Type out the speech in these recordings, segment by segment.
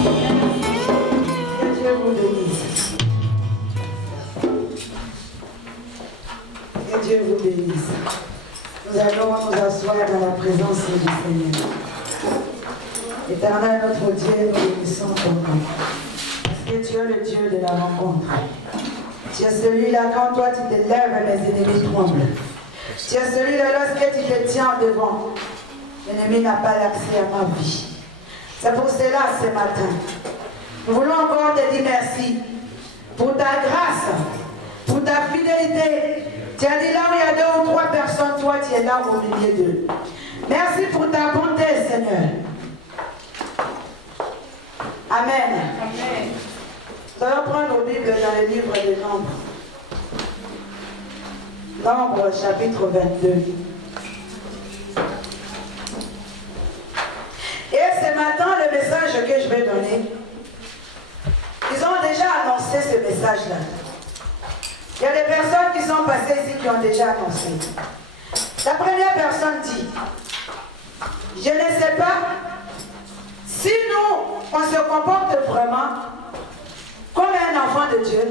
Que Dieu vous bénisse. Que Dieu vous bénisse. Nous allons nous asseoir dans la présence du Seigneur. Éternel notre Dieu, nous bénissons ton nom. Parce que tu es le Dieu de la rencontre. Tu es celui-là, quand toi tu te lèves, mes ennemis tremblent. Tu es celui-là, lorsque tu te tiens devant, l'ennemi n'a pas l'accès à ma vie. C'est pour cela, ce matin, nous voulons encore te dire merci pour ta grâce, pour ta fidélité. Tu as dit là où il y a 2 ou 3 personnes, toi tu es là au milieu d'eux. Merci pour ta bonté, Seigneur. Amen. Amen. Nous allons prendre nos Bibles dans le livre de Nombres. Nombres chapitre 22. Et ce matin, le message que je vais donner, ils ont déjà annoncé ce message-là. Il y a des personnes qui sont passées ici qui ont déjà annoncé. La première personne dit, je ne sais pas si nous, on se comporte vraiment comme un enfant de Dieu.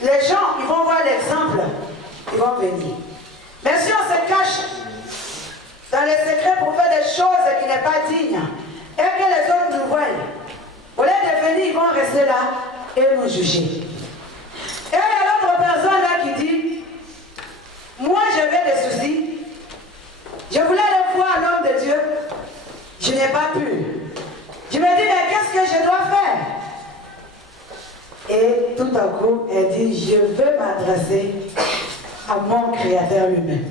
Les gens, ils vont voir l'exemple, ils vont venir. Mais si on se cache dans les secrets pour faire des choses qui n'est pas dignes et que les autres nous voient, au lieu de venir, ils vont rester là et nous juger. Et il y a l'autre personne là qui dit, moi je vais des soucis, je voulais aller voir l'homme de Dieu, je n'ai pas pu. Je me dis, mais qu'est-ce que je dois faire? Et tout à coup, elle dit, je veux m'adresser à mon Créateur lui-même.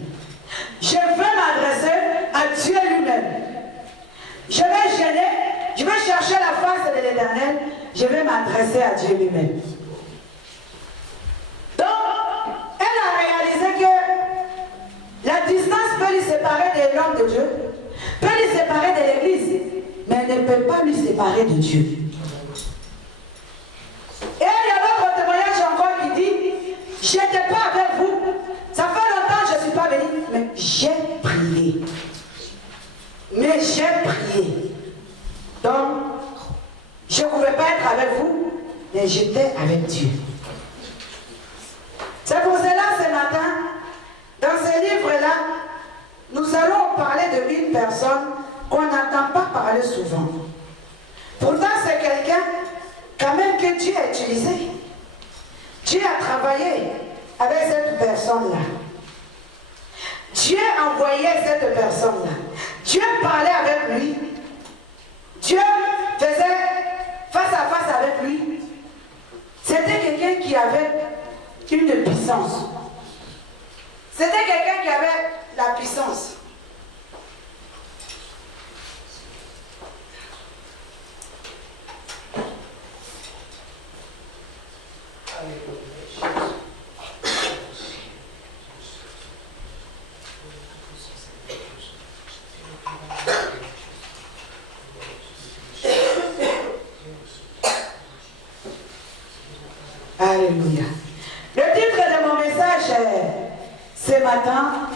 Je veux m'adresser à Dieu lui-même. Je vais gêner, je vais chercher la face de l'Éternel, je vais m'adresser à Dieu lui-même. Donc, elle a réalisé que la distance peut lui séparer de l'homme de Dieu, peut lui séparer de l'Église, mais elle ne peut pas lui séparer de Dieu. Et il y a d'autres témoignages encore qui dit, je n'étais pas avec vous, ça fait longtemps que je ne suis pas venue, mais j'ai prié. Mais j'ai prié. Donc, je ne pouvais pas être avec vous, mais j'étais avec Dieu. C'est pour cela, ce matin, dans ce livre-là, nous allons parler de une personne qu'on n'entend pas parler souvent. Pourtant, c'est quelqu'un, quand même, que Dieu a utilisé. Dieu a travaillé avec cette personne-là. Dieu envoyait cette personne-là. Dieu parlait avec lui. Dieu faisait face à face avec lui. C'était quelqu'un qui avait une puissance. C'était quelqu'un qui avait la puissance. Alléluia. Le titre de mon message ce matin,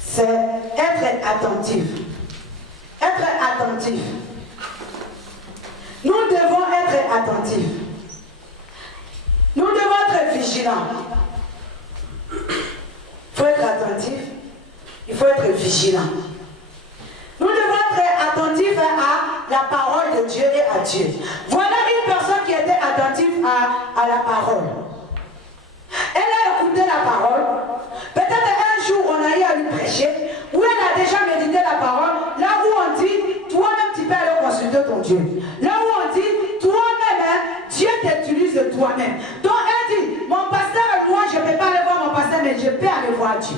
c'est être attentif. Être attentif. Nous devons être attentifs. Nous devons être vigilants. Il faut être attentif. Il faut être vigilant. Nous devons être attentifs à la parole de Dieu et à Dieu. Voilà une personne qui était attentive à la parole. Elle a écouté la parole. Peut-être un jour on a eu à lui prêcher, où elle a déjà médité la parole, là où on dit, toi-même tu peux aller consulter ton Dieu. Là où on dit, toi-même, Dieu t'utilise de toi-même. Donc elle dit, mon pasteur, moi je ne peux pas aller voir mon pasteur, mais je peux aller voir Dieu.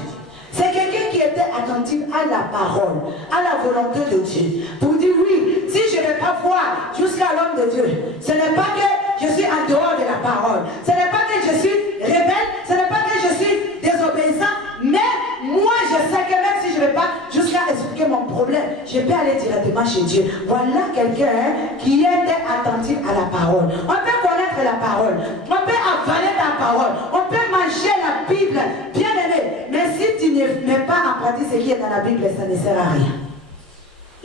C'est quelqu'un qui était attentif à la parole, à la volonté de Dieu. Pour dire oui, si je ne vais pas voir jusqu'à l'homme de Dieu, ce n'est pas que je suis en dehors de la parole. Ce n'est pas que je suis rebelle, ce n'est pas que je suis désobéissant, mais moi je sais que même si je ne vais pas jusqu'à expliquer mon problème, je peux aller directement chez Dieu. Voilà quelqu'un qui était attentif à la parole. On peut connaître la parole, on peut avaler la parole, on peut manger la Bible, bien aimé, mais si tu ne mets pas en pratique ce qui est dans la Bible, ça ne sert à rien.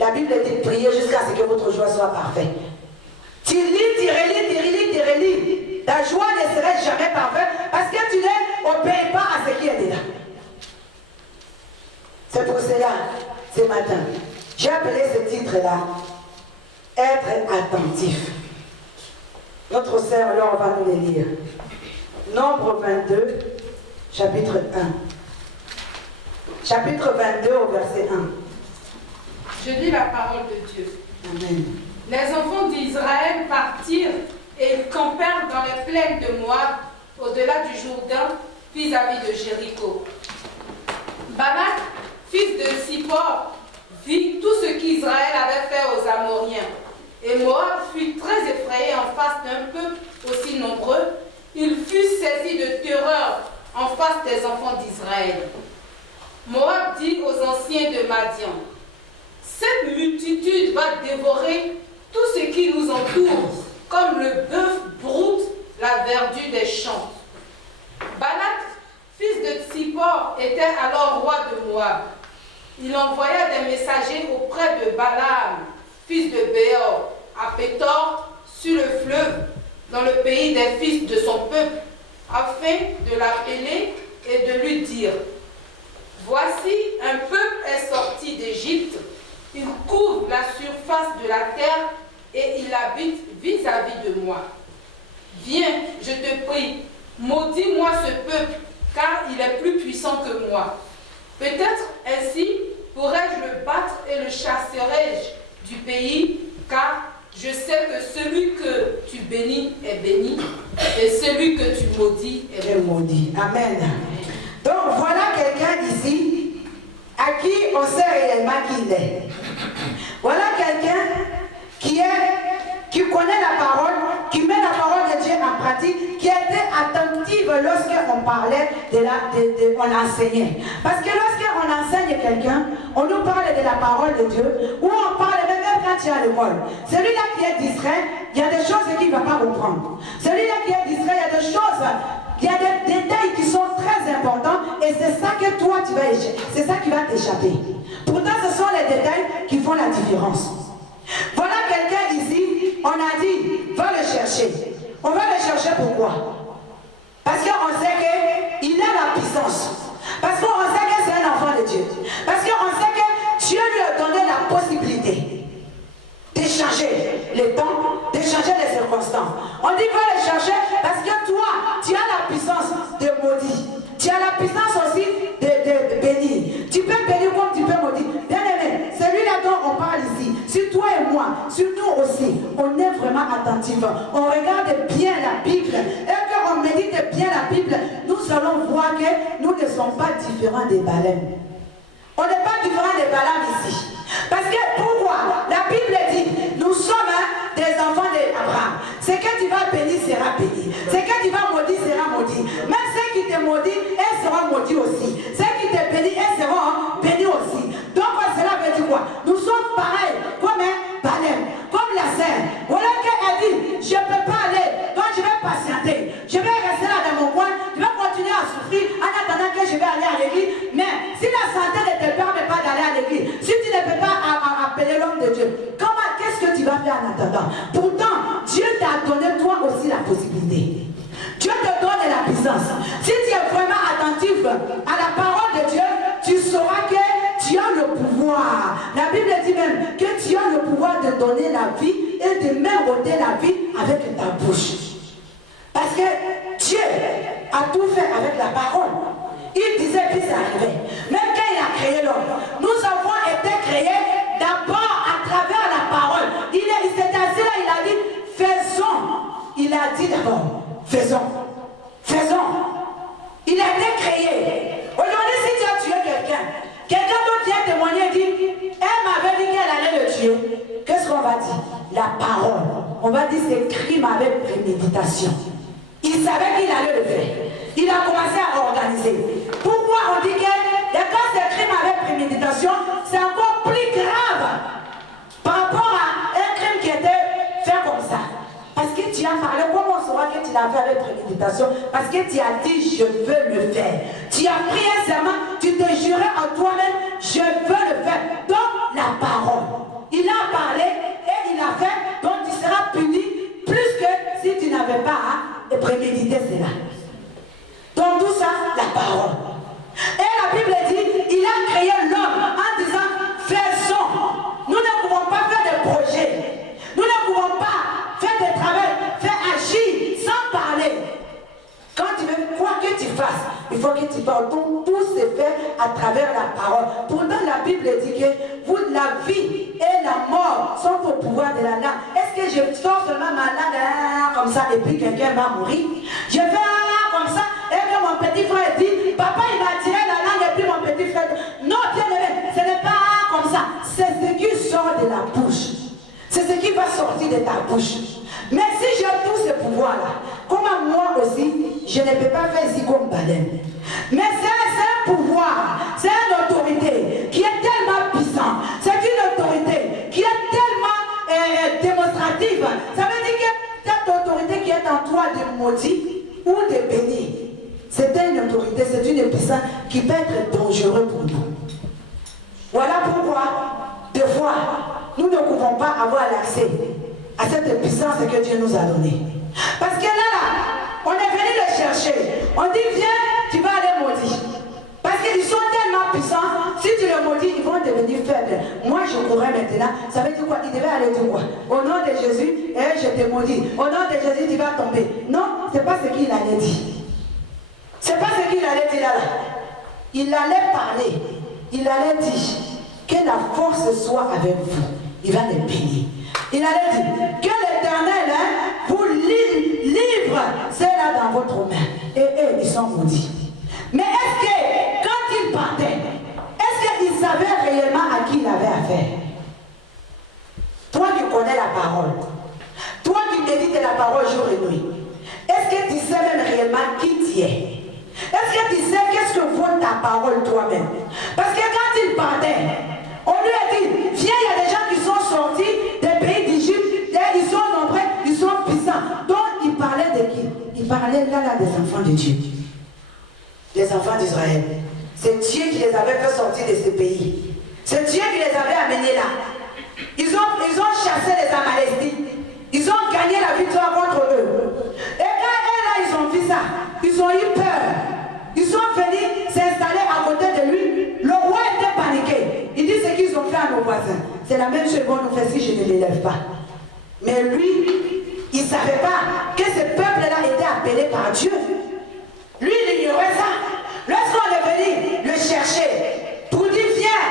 La Bible dit de prier jusqu'à ce que votre joie soit parfaite. Élie, ta joie ne serait jamais parfaite parce que tu n'obéis pas à ce qui est dedans. C'est pour cela, ce matin, j'ai appelé ce titre-là, être attentif. Notre sœur, là, on va nous le lire. Nombre 22, chapitre 1. Chapitre 22 au verset 1. Je lis la parole de Dieu. Amen. Les enfants d'Israël partirent et campèrent dans les plaines de Moab, au-delà du Jourdain, vis-à-vis de Jéricho. Balak, fils de Zippor, vit tout ce qu'Israël avait fait aux Amoriens. Et Moab fut très effrayé en face d'un peuple aussi nombreux. Il fut saisi de terreur en face des enfants d'Israël. Moab dit aux anciens de Madian, « Cette multitude va dévorer tout ce qui nous entoure, comme le bœuf broute la verdure des champs. » Balak, fils de Tsippor, était alors roi de Moab. Il envoya des messagers auprès de Balaam, fils de Béor, à Pétor, sur le fleuve, dans le pays des fils de son peuple, afin de l'appeler et de lui dire, « Voici, un peuple est sorti d'Égypte, il couvre la surface de la terre et il habite vis-à-vis de moi. Viens, je te prie, maudis-moi ce peuple, car il est plus puissant que moi. Peut-être ainsi pourrais-je le battre et le chasserai-je du pays, car je sais que celui que tu bénis est béni, et celui que tu maudis est maudit. Amen. Donc voilà quelqu'un ici à qui on sait réellement qui il est. Voilà quelqu'un qui connaît la parole, qui met la parole de Dieu en pratique, qui a été attentive lorsqu'on parlait on enseignait. Parce que lorsqu'on enseigne quelqu'un, on nous parle de la parole de Dieu, ou on parle même quand tu es à l'école. Celui-là qui est distrait, il y a des choses qu'il ne va pas comprendre. Celui-là qui est distrait, il y a des choses, il y a des détails qui sont très importants, et c'est ça que toi tu vas échapper. C'est ça qui va t'échapper. Pourtant, ce sont les détails qui font la différence. Voilà quelqu'un ici, on a dit, va le chercher. On va le chercher pourquoi? Parce qu'on sait qu'il a la puissance. Parce qu'on sait que c'est un enfant de Dieu. Parce qu'on sait que Dieu lui a donné la possibilité d'échanger le temps, d'échanger les circonstances. On dit va le chercher parce que toi, tu as la puissance de maudire. Tu as la puissance aussi de bénir. Tu peux bénir comme tu peux maudire. Bien aimé, celui-là dont on parle ici, sur toi et moi, sur nous aussi, on est vraiment attentif. On regarde bien la Bible. Et quand on médite bien la Bible, nous allons voir que nous ne sommes pas différents des baleines. On n'est pas différents des baleines ici. Parce que pourquoi? La Bible dit, nous sommes des enfants d'Abraham. Ce que tu vas bénir sera béni. Ce que tu vas maudire sera maudit. Même ceux qui te maudissent, elles seront maudites aussi. Ceux qui te bénissent, elles seront bénies aussi. Donc cela veut dire quoi? Nous sommes pareils comme un baleine, comme la sœur. Voilà qu'elle dit, je ne peux pas aller, donc je vais patienter. Je vais rester là dans mon coin, je vais continuer à souffrir en attendant que je vais aller à l'église. Mais si la santé ne te permet pas d'aller à l'église, si tu ne peux pas appeler l'homme de Dieu, qu'est-ce que tu vas faire en attendant? Pourtant, Dieu t'a donné toi aussi la possibilité. Dieu te donne la puissance. Si tu es vraiment attentif à la parole de Dieu, tu sauras que tu as le pouvoir. La Bible dit même que tu as le pouvoir de donner la vie et de même ôter la vie avec ta bouche. Parce que Dieu a tout fait avec la parole. Il disait puis ça arrivait. Même quand il a créé l'homme, nous avons été créés d'abord à travers la parole. Il s'est assis là, il a dit, faisons. Il a dit d'abord, faisons. Faisons. Il a été créé. Aujourd'hui, si tu as tué quelqu'un d'autre vient témoigner et dit, elle m'avait dit qu'elle allait le tuer. Qu'est-ce qu'on va dire? La parole. On va dire c'est crime avec préméditation. Il savait qu'il allait le faire. Il a commencé à organiser. Pourquoi on dit que quand c'est crime avec préméditation, c'est encore plus grave par rapport à un crime qui était fait comme ça? Parce que tu as parlé, comment on saura que tu l'as fait avec préméditation? Parce que tu as dit, je veux le faire. Tu as pris un serment, tu t'es juré en toi-même, je veux le faire. Donc, la parole. Il a parlé et il a fait, donc tu seras puni plus que si tu n'avais pas préméditer cela. Dans tout ça, la parole. Et la Bible dit, il a créé l'homme en disant, faisons. Nous ne pouvons pas faire des projets. Nous ne pouvons pas faire des travaux, faire agir sans parler. Quand tu veux, quoi que tu fasses, il faut que tu parles. Donc tout se fait à travers la parole. Pourtant la Bible dit que la vie et la mort sont au pouvoir de la langue. Est-ce que je sors seulement ma langue comme ça et puis quelqu'un va mourir? Je fais comme ça et que mon petit frère dit, papa il m'a tiré la langue et puis mon petit frère dit, non bien-aimé, ce n'est pas comme ça. C'est ce qui sort de la bouche. C'est ce qui va sortir de ta bouche. Mais si j'ai tous ces pouvoirs-là, comment moi aussi, je ne peux pas faire ici comme baleine. Mais c'est un pouvoir, c'est une autorité qui est tellement puissante. C'est une autorité qui est tellement démonstrative. Ça veut dire que cette autorité qui est en toi de maudit ou de béni, c'est une autorité, c'est une puissance qui peut être dangereuse pour nous. Voilà pourquoi, des fois, nous ne pouvons pas avoir l'accès à cette puissance que Dieu nous a donnée. Parce que là, on est venu le chercher. On dit, viens, tu vas aller maudire. Parce qu'ils sont tellement puissants, si tu le maudis, ils vont devenir faibles. Moi, je courrais maintenant. Ça veut dire quoi? Il devait aller dire quoi? Au nom de Jésus, je te maudis. Au nom de Jésus, tu vas tomber. Non, ce n'est pas ce qu'il allait dire. Ce n'est pas ce qu'il allait dire là. Il allait parler. Il allait dire que la force soit avec vous. Il va les bénir. Il allait dire que l'Éternel vous livre cela dans votre main. Et eux, ils sont maudits. Mais est-ce que quand il partait, est-ce qu'il savait réellement à qui il avait affaire? Toi qui connais la parole, toi qui médites la parole jour et nuit, est-ce que tu sais même réellement qui tu es? Est-ce que tu sais qu'est-ce que vaut ta parole toi-même? Parce que quand il partait, on lui a dit, viens, il y a des gens qui sont sortis des pays d'Égypte, ils sont nombreux, ils sont puissants. Donc il parlait de qui? Il parlait là des enfants de Dieu. Les enfants d'Israël. C'est Dieu qui les avait fait sortir de ce pays. C'est Dieu qui les avait amenés là. Ils ont chassé les Amalécites. Ils ont gagné la victoire contre eux. Et quand ils ont vu ça, ils ont eu peur. Ils sont venus s'installer à côté de lui. Le roi était paniqué. Il dit ce qu'ils ont fait à nos voisins. C'est la même chose qu'on nous fait si je ne l'élève pas. Mais lui, il ne savait pas que ce peuple-là était appelé par Dieu. Lui, il ignorait ça. Lorsqu'on est venu le chercher, pour dire, viens,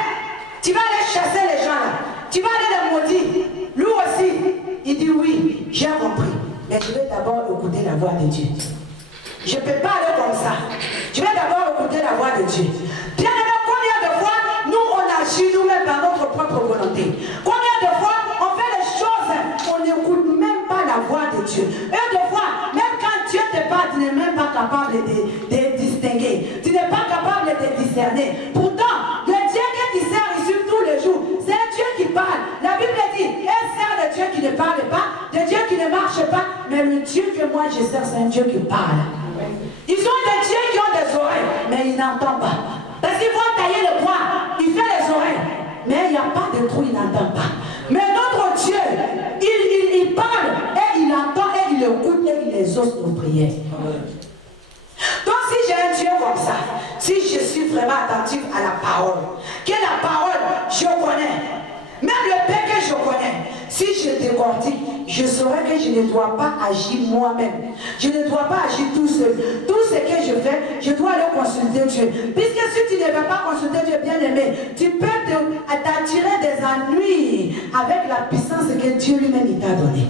tu vas aller chasser les gens là. Tu vas aller les maudire. Lui aussi, il dit oui, j'ai compris. Mais je vais d'abord écouter la voix de Dieu. Je ne peux pas aller comme ça. Je vais d'abord écouter la voix de Dieu. Bien aimé, combien de fois nous on agit nous-mêmes par notre propre volonté? Combien de fois on fait les choses, on n'écoute même pas la voix de Dieu. Et de fois, même quand Dieu te parle, tu n'es même pas capable de distinguer. Tu n'es pas capable de discerner. Pourtant, le Dieu que tu sers ici tous les jours, c'est un Dieu qui parle. La Bible dit, elle sert le Dieu qui ne parle pas, de Dieu qui ne marche pas, mais le Dieu que moi je sers, c'est un Dieu qui parle. Ils ont des dieux qui ont des oreilles, mais ils n'entendent pas. Parce qu'ils vont tailler le bois, il fait les oreilles, mais il n'y a pas de trou, il n'entend pas. Mais notre Dieu, il parle, et il entend, et il écoute, et il exauce nos prières. Donc si j'ai un Dieu comme ça, si je suis vraiment attentif à la parole, que la parole, je connais, même le Père que je connais, si je décortique, je saurais que je ne dois pas agir moi-même. Je ne dois pas agir tout seul. Tout ce que je fais, je dois aller consulter Dieu. Puisque si tu ne vas pas consulter Dieu, bien aimé, tu peux t'attirer des ennuis avec la puissance que Dieu lui-même t'a donnée.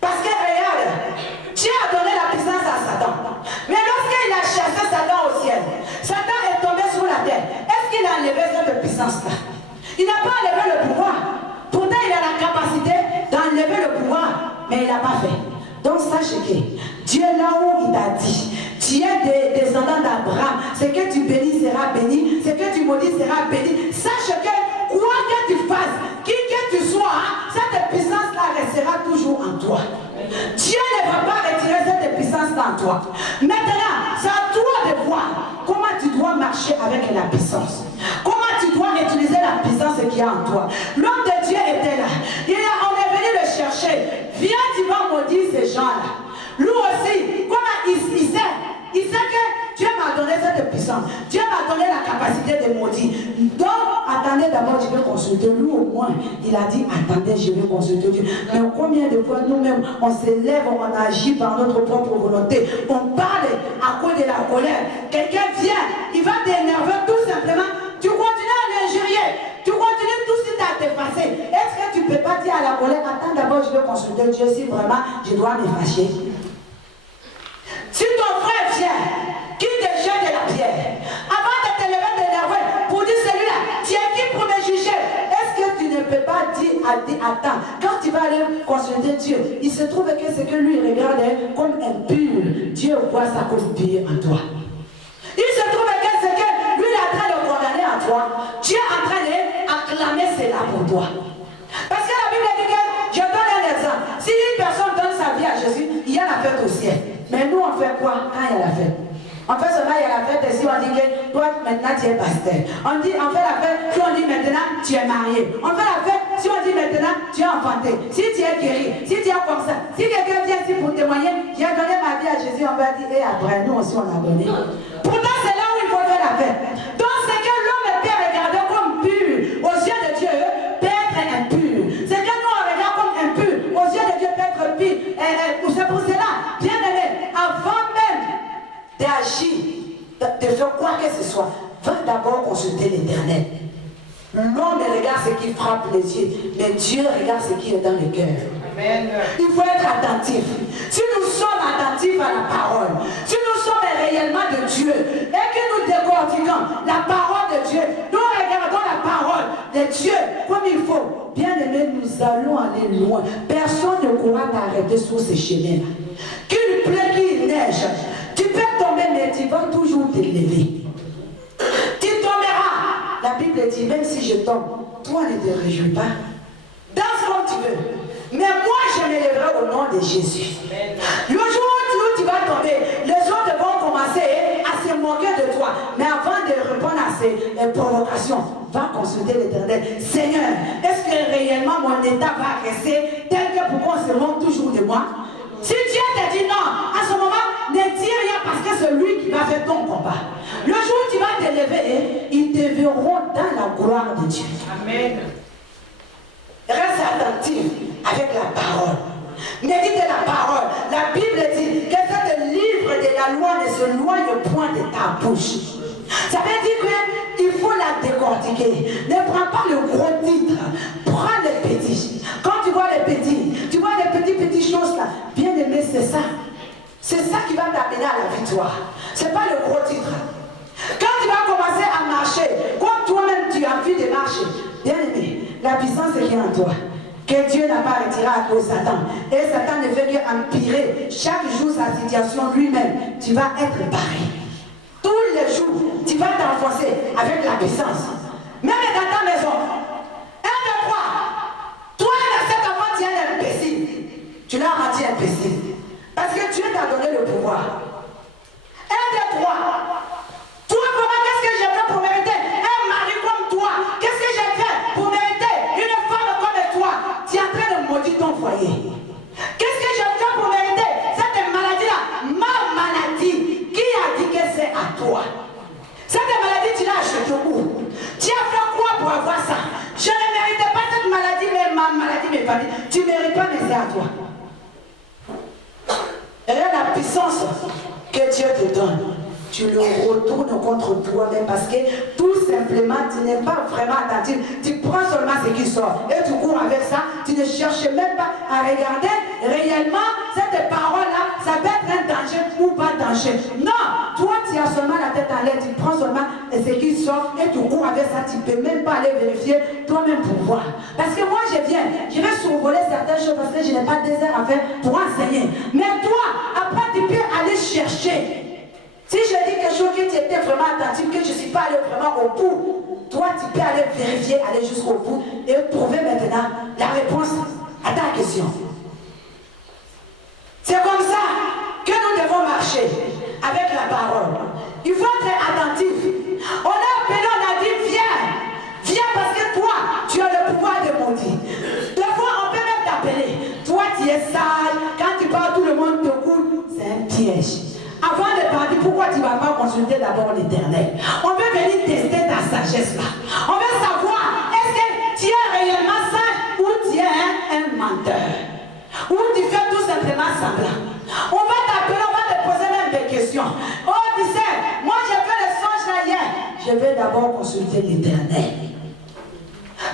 Parce que regarde, Dieu a donné la puissance à Satan. Mais lorsqu'il a chassé Satan au ciel, Satan est tombé sur la terre. Est-ce qu'il a enlevé cette puissance-là? Il n'a pas enlevé le pouvoir. Pourtant, il a la capacité d'enlever le pouvoir, mais il n'a pas fait. Donc, sache que Dieu, là où il t'a dit, tu es des descendants d'Abraham, ce que tu bénis sera béni, ce que tu maudis sera béni. Sache que quoi que tu fasses, qui que tu sois, cette puissance-là restera toujours en toi. Dieu ne va pas retirer cette puissance en toi. Maintenant, c'est à toi de voir comment tu dois marcher avec la puissance. Comment tu dois utiliser la puissance qu'il y a en toi. L'homme de Dieu était là. On est venu le chercher. Viens, tu vas maudire ces gens-là. Lui aussi, comme puissant. Dieu m'a donné la capacité de maudire. Donc, attendez d'abord, je vais consulter. Lui, au moins, il a dit, attendez, je vais consulter Dieu. Mais combien de fois nous-mêmes, on s'élève, on agit par notre propre volonté. On parle à cause de la colère. Quelqu'un vient, il va t'énerver tout simplement. Tu continues à l'injurier. Tu continues tout de suite à t'effacer. Est-ce que tu ne peux pas dire à la colère, attends d'abord, je vais consulter Dieu si vraiment je dois me fâcher. Si ton frère vient, qui te jette de la pierre, avant de te lever, t'énerver, pour dire celui-là, tu es qui pour me juger? Est-ce que tu ne peux pas dire, attends, quand tu vas aller consulter Dieu, il se trouve que ce que lui regarde comme impur, Dieu voit ça comme pur en toi. Il se trouve que ce que lui est en train de condamner en toi, Dieu est en train d'acclamer cela pour toi. Parce que la Bible dit que, je donne un exemple, si une personne donne sa vie à Jésus, il y a la fête au ciel. Mais nous, on fait quoi quand il y a la fête? On fait seulement, il y a la fête, et si on dit que toi, maintenant, tu es pasteur. On fait la fête, si on dit maintenant, tu es marié. On fait la fête, si on dit maintenant, tu es enfanté. Si tu es guéri, si tu es comme ça. Si quelqu'un vient ici pour témoigner, j'ai donné ma vie à Jésus, on va dire, et après, nous aussi, on a donné. Pourtant, c'est là où il faut faire la fête. Donc, c'est que l'homme peut regarder comme pur aux yeux de Dieu, peut être impur. C'est que nous, on regarde comme impur aux yeux de Dieu, peut être pur. C'est pour cela, bien aimé, avant même d'agir, de faire quoi que ce soit, va d'abord consulter l'Éternel. L'homme regarde ce qui frappe les yeux, mais Dieu regarde ce qui est dans le cœur. Amen. Il faut être attentif. Si nous sommes attentifs à la parole, si nous sommes réellement de Dieu et que nous décortiquons la parole de Dieu, nous regardons la parole de Dieu comme il faut. Bien aimé, nous allons aller loin. Personne ne pourra t'arrêter sur ces chemins-là. Qu'il pleut, qu'il neige, tu peux tomber, mais tu vas toujours te lever. Tu tomberas. La Bible dit, même si je tombe, toi ne te réjouis pas. Danse comme tu veux. Mais moi, je me lèverai au nom de Jésus. Le jour où tu vas tomber, les autres vont commencer à se moquer de toi. Mais avant de répondre à ces provocations, va consulter l'Éternel. Seigneur, est-ce que réellement mon état va rester tel que pour qu'on se moque toujours de moi? Si Dieu te dit non, à ce moment, ne dis rien parce que c'est lui qui va faire ton combat. Le jour où tu vas te lever, ils te verront dans la gloire de Dieu. Amen. Reste attentif avec la parole. Médite la parole. La Bible dit que ce livre de la loi ne se loigne point de ta bouche. Ça veut dire qu'il faut la décortiquer. Ne prends pas le gros titre. Prends les petits. Quand tu vois les petits, tu vois les petites choses là. Bien aimé, c'est ça. C'est ça qui va t'amener à la victoire. Ce n'est pas le gros titre. Quand tu vas commencer à marcher, comme toi-même tu as envie de marcher, bien aimé, la puissance est en toi. Que Dieu n'a pas retiré à cause de Satan. Et Satan ne fait qu'empirer chaque jour sa situation lui-même. Tu vas être barré. Tous les jours, tu vas t'enfoncer avec la puissance. Même dans ta maison. 1, 2, 3. Toi, cet enfant, tu es un imbécile. Tu l'as rendu imbécile. Parce que Dieu t'a donné le pouvoir. 1, 2, 3. Toi, comment qu'est-ce que j'ai fait pour mériter un mari comme toi? Qu'est-ce que j'ai fait pour mériter une femme comme toi? Tu es en train de maudire ton foyer. Qu'est-ce que j'ai fait pour mériter cette maladie-là? Ma maladie. Qui a dit que c'est à toi? Cette maladie, tu l'as achetée où? Tu as fait quoi pour avoir ça? Je ne méritais pas cette maladie, mais ma maladie, mes familles. Tu ne mérites pas, mais c'est à toi. Et là, la puissance que Dieu te donne, tu le retournes contre toi-même parce que tout simplement, tu n'es pas vraiment attentif. Tu prends seulement ce qui sort et tu cours avec ça. Tu ne cherches même pas à regarder réellement cette parole-là. Ça peut être un danger ou pas danger. Non, toi, tu as seulement la tête en l'air. Tu prends seulement ce qui sort et tu cours avec ça. Tu ne peux même pas aller vérifier toi-même pour voir. Parce que moi, je vais survoler certaines choses parce que je n'ai pas de désert à faire pour enseigner. Mais toi, après, tu peux aller chercher. Si je dis quelque chose que tu étais vraiment attentif, que je ne suis pas allé vraiment au bout, toi tu peux aller vérifier, aller jusqu'au bout et trouver maintenant la réponse à ta question. C'est comme ça que nous devons marcher avec la parole. Il faut être attentif. On a appelé, on a dit viens parce que toi tu as le pouvoir de maudire. Des fois on peut même t'appeler. Toi tu es sale, quand tu parles tout le monde te coule, c'est un piège. avant de partir, pourquoi tu ne vas pas consulter d'abord l'Éternel? On veut venir tester ta sagesse là. On veut savoir, est-ce que tu es réellement sage ou tu es un menteur? Ou tu fais tout simplement semblant? On va t'appeler, on va te poser même des questions. Oh, tu sais, moi j'ai fait le songe là hier. Je vais d'abord consulter l'Éternel.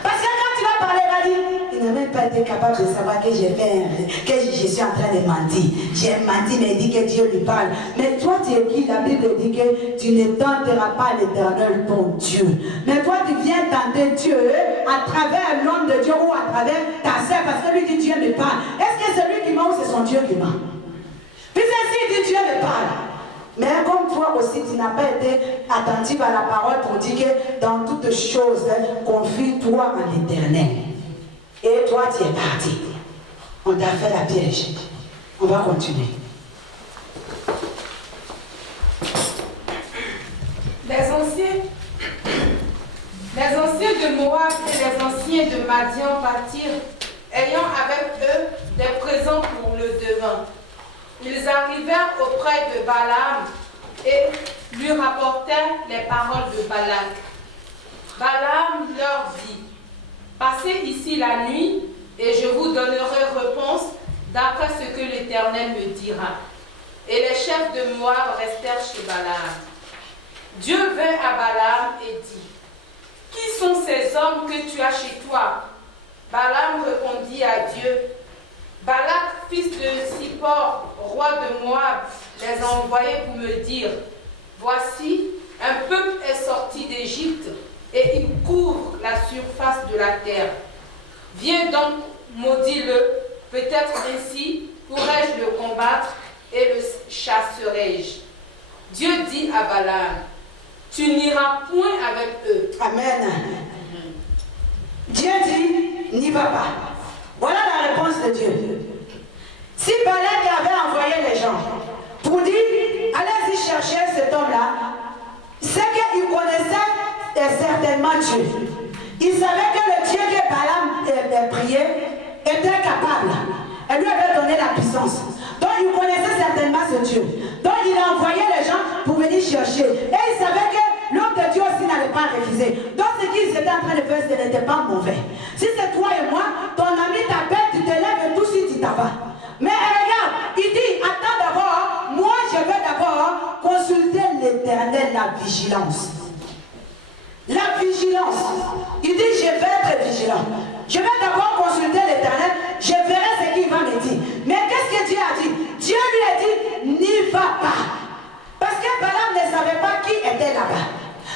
Parce que quand tu vas parler, il va dire, il n'a même pas été capable de savoir que je suis en train de mentir. J'ai menti, mais il dit que Dieu lui parle. Mais toi, tu es qui? La Bible dit que tu ne tenteras pas l'Éternel, ton Dieu. Mais toi, tu viens tenter Dieu à travers l'homme de Dieu ou à travers ta sœur, parce que lui dit Dieu me parle. Est-ce que c'est lui qui ment ou c'est son Dieu qui ment? Puis ainsi, il dit Dieu me parle. Mais comme toi aussi, tu n'as pas été attentif à la parole pour dire que dans toutes choses, confie-toi en l'Éternel. Et toi, tu es parti. On t'a fait la piège. On va continuer. Les anciens de Moab et les anciens de Madian partirent, ayant avec eux des présents pour le devin. Ils arrivèrent auprès de Balaam et lui rapportèrent les paroles de Balak. Balaam leur dit, « Passez ici la nuit, et je vous donnerai réponse d'après ce que l'Éternel me dira. » Et les chefs de Moab restèrent chez Balaam. Dieu vint à Balaam et dit, « Qui sont ces hommes que tu as chez toi ?» Balaam répondit à Dieu, « Balak, fils de Zippor, roi de Moab, les a envoyés pour me dire, « Voici, un peuple est sorti d'Égypte et il couvre la surface de la terre. Viens donc, maudis-le, peut-être ainsi pourrais-je le combattre et le chasserai-je. » Dieu dit à Balaam, « Tu n'iras point avec eux. » Amen. Dieu dit, n'y va pas. Voilà la réponse de Dieu. Si Balak avait envoyé les gens pour dire, allez-y chercher cet homme-là, c'est qu'il connaissait certainement Dieu. Il savait que le Dieu que Balaam priait était capable. Elle lui avait donné la puissance. Donc il connaissait certainement ce Dieu. Donc il a envoyé les gens pour venir chercher. Et il savait que l'homme de Dieu aussi n'allait pas refuser. Donc ce qu'ils étaient en train de faire, ce n'était pas mauvais. Si c'est toi et moi, ton ami t'appelle, tu te lèves et tout de suite il t'en va. Mais regarde, il dit, attends d'abord, moi je vais d'abord consulter l'Éternel, la vigilance. La vigilance. Il dit, je vais être vigilant. Je vais d'abord consulter l'Éternel, je verrai ce qu'il va me dire. Mais qu'est-ce que Dieu a dit? Dieu lui a dit, n'y va pas. Parce que Balaam ne savait pas qui était là-bas.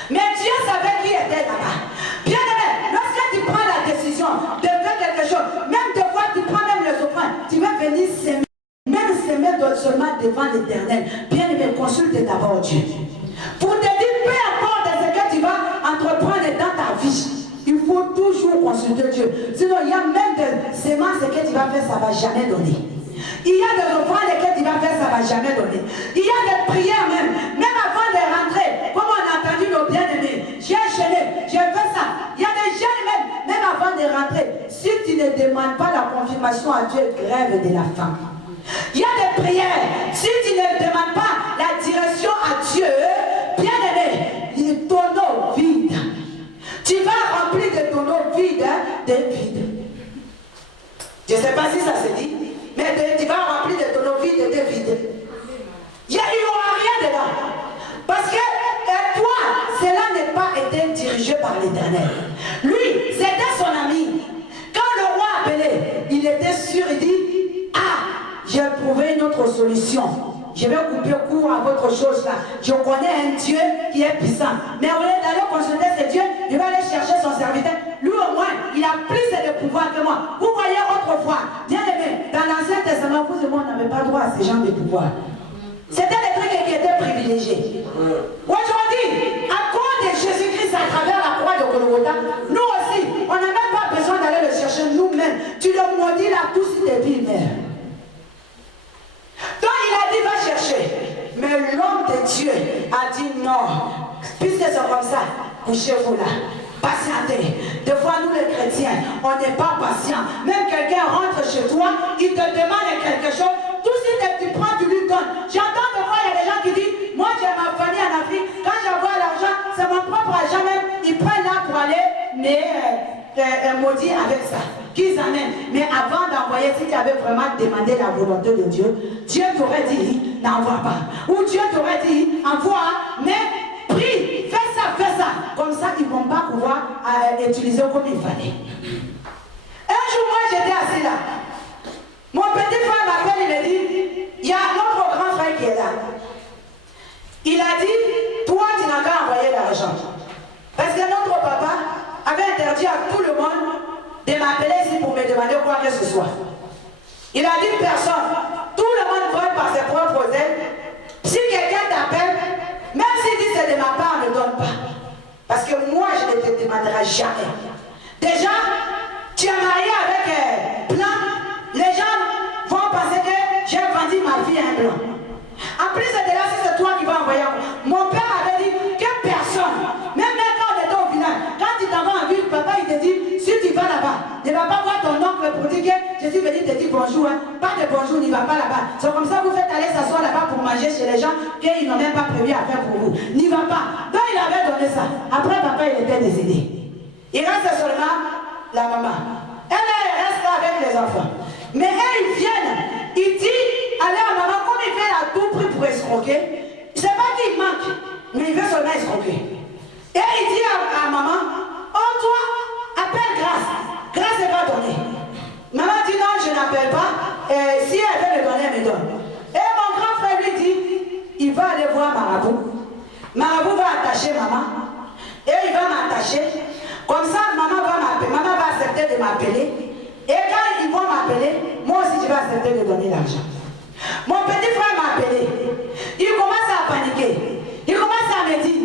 Mais Dieu savait qui était là-bas. Bien aimé, lorsque tu prends la décision de faire quelque chose, même de fois tu prends même les offrandes, tu vas venir s'aimer, même s'aimer seulement devant l'Éternel. Bien aimé, consulte d'abord Dieu. Pour te dire, peu importe ce que tu vas entreprendre dans ta vie, il faut toujours consulter Dieu. Sinon, il y a même des semences que tu vas faire, ça ne va jamais donner. Il y a des offrandes que tu vas faire, ça ne va jamais donner. Il y a des prières même avant de rentrer, comme on a entendu nos bien-aimés. J'ai enchaîné, j'ai fait ça. Il y a des jeunes même avant de rentrer. Si tu ne demandes pas la confirmation à Dieu, grève de la faim. Il y a des prières. Si tu ne demandes pas la direction à Dieu, bien-aimé, il tonneau vide. Tu vas remplir de tonneaux vides, des vides. Je ne sais pas si ça se dit, mais tu vas remplir de tonneaux vides, des vides. Il n'y aura rien dedans. Parce que toi, cela n'est pas été dirigé par l'Éternel. Lui, c'était son ami. Quand le roi appelait, il était sûr, il dit, ah, j'ai trouvé une autre solution. Je vais couper court à votre chose là. Je connais un Dieu qui est puissant. Mais au lieu d'aller consulter ce Dieu, il va aller chercher son serviteur. Lui au moins, il a plus de pouvoir que moi. Vous voyez autrefois, bien aimé, dans l'Ancien Testament, vous et moi, on n'avait pas droit à ces gens de pouvoir. C'était des trucs qui étaient privilégiés. Aujourd'hui, à cause de Jésus-Christ à travers la croix de Golgotha, nous aussi, on n'a même pas besoin d'aller le chercher nous-mêmes. Tu le maudis là, tout si tes vies meurent. Donc il a dit, va chercher. Mais l'homme de Dieu a dit non. Puisque c'est comme ça, couchez-vous là. Patientez. Des fois, nous les chrétiens, on n'est pas patients. Même quelqu'un rentre chez toi, il te demande quelque chose. Tout de suite, tu prends, tu lui donnes. J'entends des fois, il y a des gens qui disent, maudis avec ça, qu'ils amènent. Mais avant d'envoyer, si tu avais vraiment demandé la volonté de Dieu, Dieu t'aurait dit, n'envoie pas. Ou Dieu t'aurait dit, envoie, mais prie, fais ça, fais ça. Comme ça, ils ne vont pas pouvoir utiliser comme il fallait. Un jour, moi, j'étais assis là. Mon petit frère m'appelle, il me dit, il y a notre grand frère qui est là. Il a dit, toi, tu n'as qu'à envoyer l'argent. Parce que notre papa avait interdit à tout le monde de m'appeler ici pour me demander quoi que ce soit. Il a dit personne. Tout le monde vole par ses propres ailes. Si quelqu'un t'appelle, même s'il dit c'est de ma part, ne donne pas. Parce que moi, je ne te demanderai jamais. Déjà, tu es marié avec blanc. Les gens vont penser que j'ai vendu ma fille à un blanc. En plus de là, si c'est toi qui vas envoyer. Mon père avait dit que personne, même quand on était au village, quand tu t'en vas en ville, papa il te dit, si tu vas là-bas, ne va pas voir ton oncle pour dire que je suis venu te dire bonjour, hein. Pas de bonjour, n'y va pas là-bas. C'est comme ça que vous faites aller s'asseoir là-bas pour manger chez les gens qu'ils n'ont même pas prévu à faire pour vous. N'y va pas. Donc il avait donné ça. Après papa il était décédé. Il reste seulement la maman. Elle reste là avec les enfants. Mais eux, ils viennent, ils disent, allez à maman, comme il fait à tout prix pour escroquer, je ne sais pas qu'il manque, mais il veut seulement escroquer. Et il dit à maman, oh toi, appelle Grâce, Grâce elle va donner. Maman dit non, je n'appelle pas, et si elle veut me donner, elle me donne. Et mon grand frère lui dit, il va aller voir Marabout. Marabout va attacher maman, et il va m'attacher. Comme ça, maman va m'appeler, maman va accepter de m'appeler. Et quand ils vont m'appeler, moi aussi je vais accepter de donner l'argent. Mon petit frère m'a appelé. Il commence à paniquer. Il commence à me dire,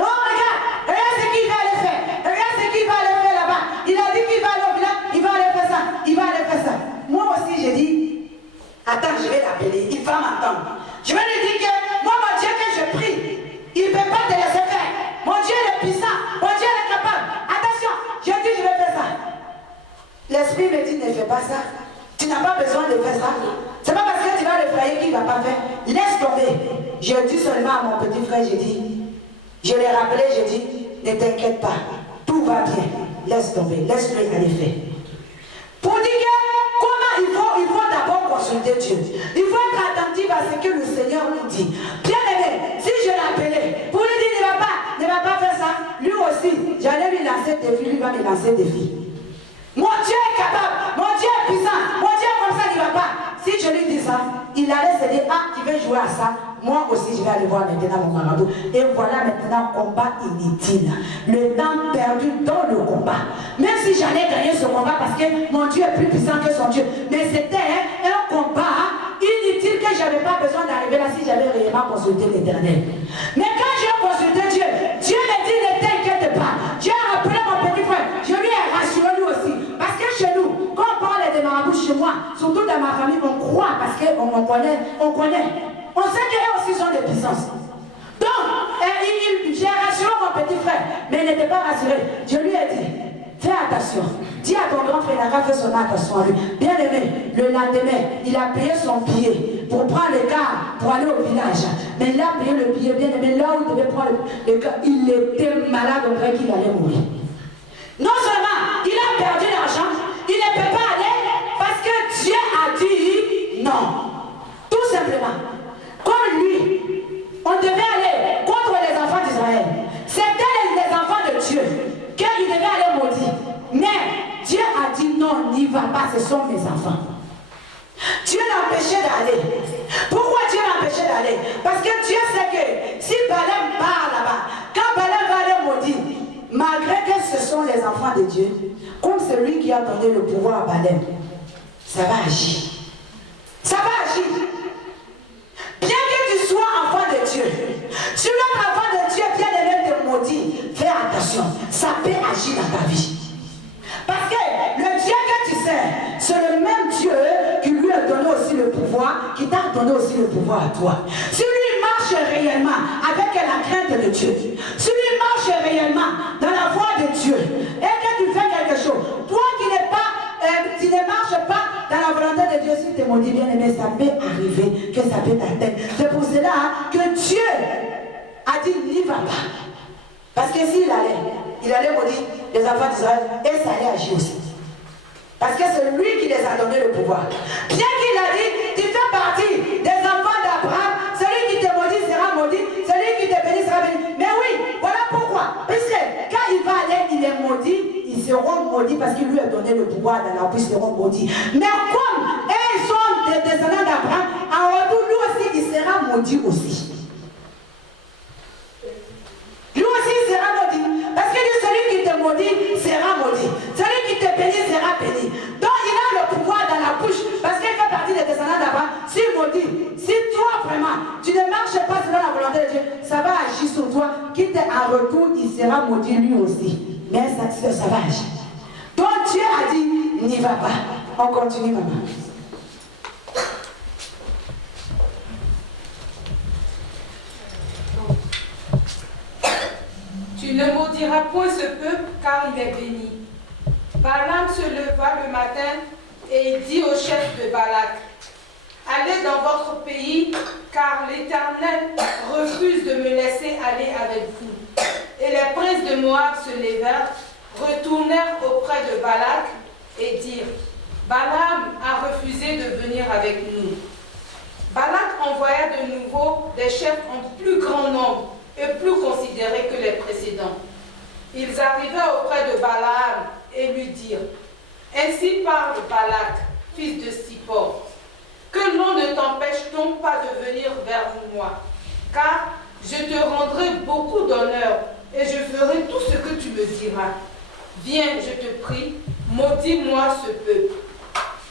oh regarde ce qu'il va aller faire. Regarde ce qu'il va aller faire là-bas. Il a dit qu'il va aller au village, il va aller faire ça, il va aller faire ça. Moi aussi j'ai dit, attends, je vais l'appeler, il va m'entendre. Je vais lui dire que moi mon Dieu que je prie, il ne peut pas te laisser faire. Mon Dieu est puissant, mon Dieu est capable. Attention, je dis je vais faire ça. L'esprit me dit ne fais pas ça. Tu n'as pas besoin de faire ça. C'est pas parce que tu vas le frayer qu'il ne va pas faire. Laisse tomber. Je dis seulement à mon petit frère, je l'ai rappelé, je dis, ne t'inquiète pas. Tout va bien. Laisse tomber. Laisse-le aller faire. Pour dire que comment il faut d'abord consulter Dieu. Il faut être attentif à ce que le Seigneur nous dit. Bien aimé, si je l'appelais, pour lui dire ne va pas faire ça, lui aussi, j'allais lui lancer des défi, lui va me lancer des défis. Mon Dieu est capable, mon Dieu est puissant, mon Dieu comme ça il ne va pas. Si je lui dis ça, il allait se dire, ah, tu veux jouer à ça, moi aussi je vais aller voir maintenant mon marabout. Et voilà maintenant combat inutile. Le temps perdu dans le combat. Même si j'allais gagner ce combat parce que mon Dieu est plus puissant que son Dieu. Mais c'était un combat inutile que je n'avais pas besoin d'arriver là si j'avais réellement consulté l'Éternel. Mais quand j'ai consulté Dieu, Dieu me dit ne t'inquiète pas. Dieu a appelé mon petit frère, je lui ai rassuré lui aussi. Parce que chez nous, quand on parle des marabouts chez moi, surtout dans ma famille, on croit parce qu'on connaît. On sait qu'eux aussi sont des puissances. Donc, j'ai rassuré mon petit frère, mais il n'était pas rassuré. Je lui ai dit, fais attention. Dis à ton grand frère, il n'a pas fait son attention à lui. Bien aimé, le lendemain, il a payé son billet pour prendre le car pour aller au village. Mais il a payé le billet, bien aimé, là où il devait prendre le car, il était malade, on dirait qu'il allait mourir. Non seulement il a perdu l'argent, il ne peut pas aller parce que Dieu a dit non. Tout simplement. Comme lui, on devait aller contre les enfants d'Israël. C'était les enfants de Dieu qu'il devait aller maudire. Mais Dieu a dit non, n'y va pas, ce sont mes enfants. Dieu l'empêchait d'aller. Pourquoi Dieu l'empêchait d'aller? Parce que Dieu sait que si Balaam part là-bas, quand Balaam va aller maudire, malgré que ce sont les enfants de Dieu, comme celui qui a donné le pouvoir à Balaam, ça va agir. Ça va agir. Bien que tu sois enfant de Dieu, si l'autre enfant de Dieu vient de même te maudire, fais attention, ça peut agir dans ta vie. Parce que le Dieu que tu sais, c'est le même Dieu qui lui a donné aussi le pouvoir, qui t'a donné aussi le pouvoir à toi. Si lui marche réellement avec la crainte de Dieu, si lui marche réellement dans la voie de Dieu, et que tu fais quelque chose, toi qui ne marches pas dans la volonté de Dieu, si tu es maudit, bien aimé, ça peut arriver, que ça peut t'atteindre. C'est pour cela que Dieu a dit n'y va pas. Parce que s'il allait, il allait maudire les enfants d'Israël et ça allait agir aussi. Parce que c'est lui qui les a donné le pouvoir. Bien qu'il a dit, tu fais partie des enfants d'Abraham, celui qui te maudit sera maudit, celui qui te bénit sera béni. Mais oui, voilà pourquoi. Puisque quand il va aller, il est maudit, ils seront maudits parce qu'il lui a donné le pouvoir dans la bouche, ils seront maudits. Mais comme ils sont des descendants d'Abraham, en retour, lui aussi, il sera maudit aussi. Lui aussi il sera maudit. Parce que celui qui te maudit sera maudit. Celui qui te bénit sera béni. Donc il a le pouvoir dans la bouche. Parce qu'il fait partie des descendants d'Abraham. S'il maudit, si toi vraiment, tu ne marches pas selon la volonté de Dieu, ça va agir sur toi. Quitte en retour, il sera maudit lui aussi. Mais ça va agir. Donc Dieu a dit, n'y va pas. On continue maman. Tu ne maudiras point ce peuple, car il est béni. Balaam se leva le matin et il dit au chef de Balak, allez dans votre pays, car l'Éternel refuse de me laisser aller avec vous. Et les princes de Moab se levèrent, retournèrent auprès de Balak et dirent, Balaam a refusé de venir avec nous. Balak envoya de nouveau des chefs en plus grand nombre et plus considérés que les précédents. Ils arrivèrent auprès de Balaam et lui dirent, ainsi parle Balak, fils de Zippor, que l'on ne t'empêche donc pas de venir vers moi, car je te rendrai beaucoup d'honneur et je ferai tout ce que tu me diras. Viens, je te prie, maudis-moi ce peuple.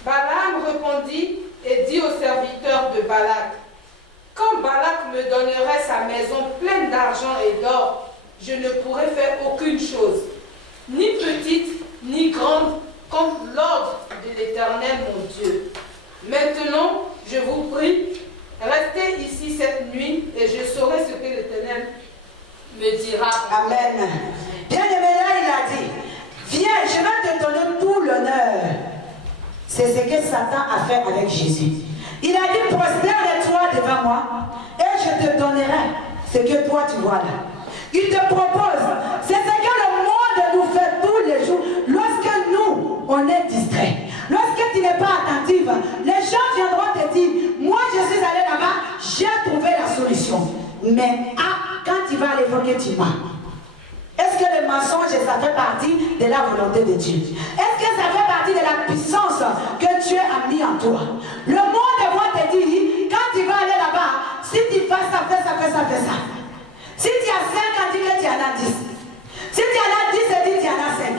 Balaam répondit et dit aux serviteurs de Balak, quand Balak me donnerait sa maison pleine d'argent et d'or, je ne pourrais faire aucune chose, ni petite, ni grande, comme l'ordre de l'Éternel mon Dieu. Maintenant, je vous prie, restez ici cette nuit et je saurai ce que l'Éternel me dira. Amen. Bien-aimé, là, il a dit, viens, je vais te donner tout l'honneur. C'est ce que Satan a fait avec Jésus. Il a dit, prosterne-toi devant moi et je te donnerai ce que toi tu vois là. Il te propose, c'est ce que le monde nous fait tous les jours. Lorsque nous, on est distrait, lorsque tu n'es pas attentif, les gens viendront te dire, moi je suis allé là-bas, j'ai trouvé la solution. Mais quand tu vas l'évoquer, tu mens. Est-ce que le mensonge, ça fait partie de la volonté de Dieu? Est-ce que ça fait partie de la puissance que Dieu a mis en toi? Le monde va te dire, quand tu vas aller là-bas, si tu fais ça, fais ça, fais ça, fais ça. Si tu as 5 ans, dis que tu en as 10. Si tu en as 10, dis que tu en as 5.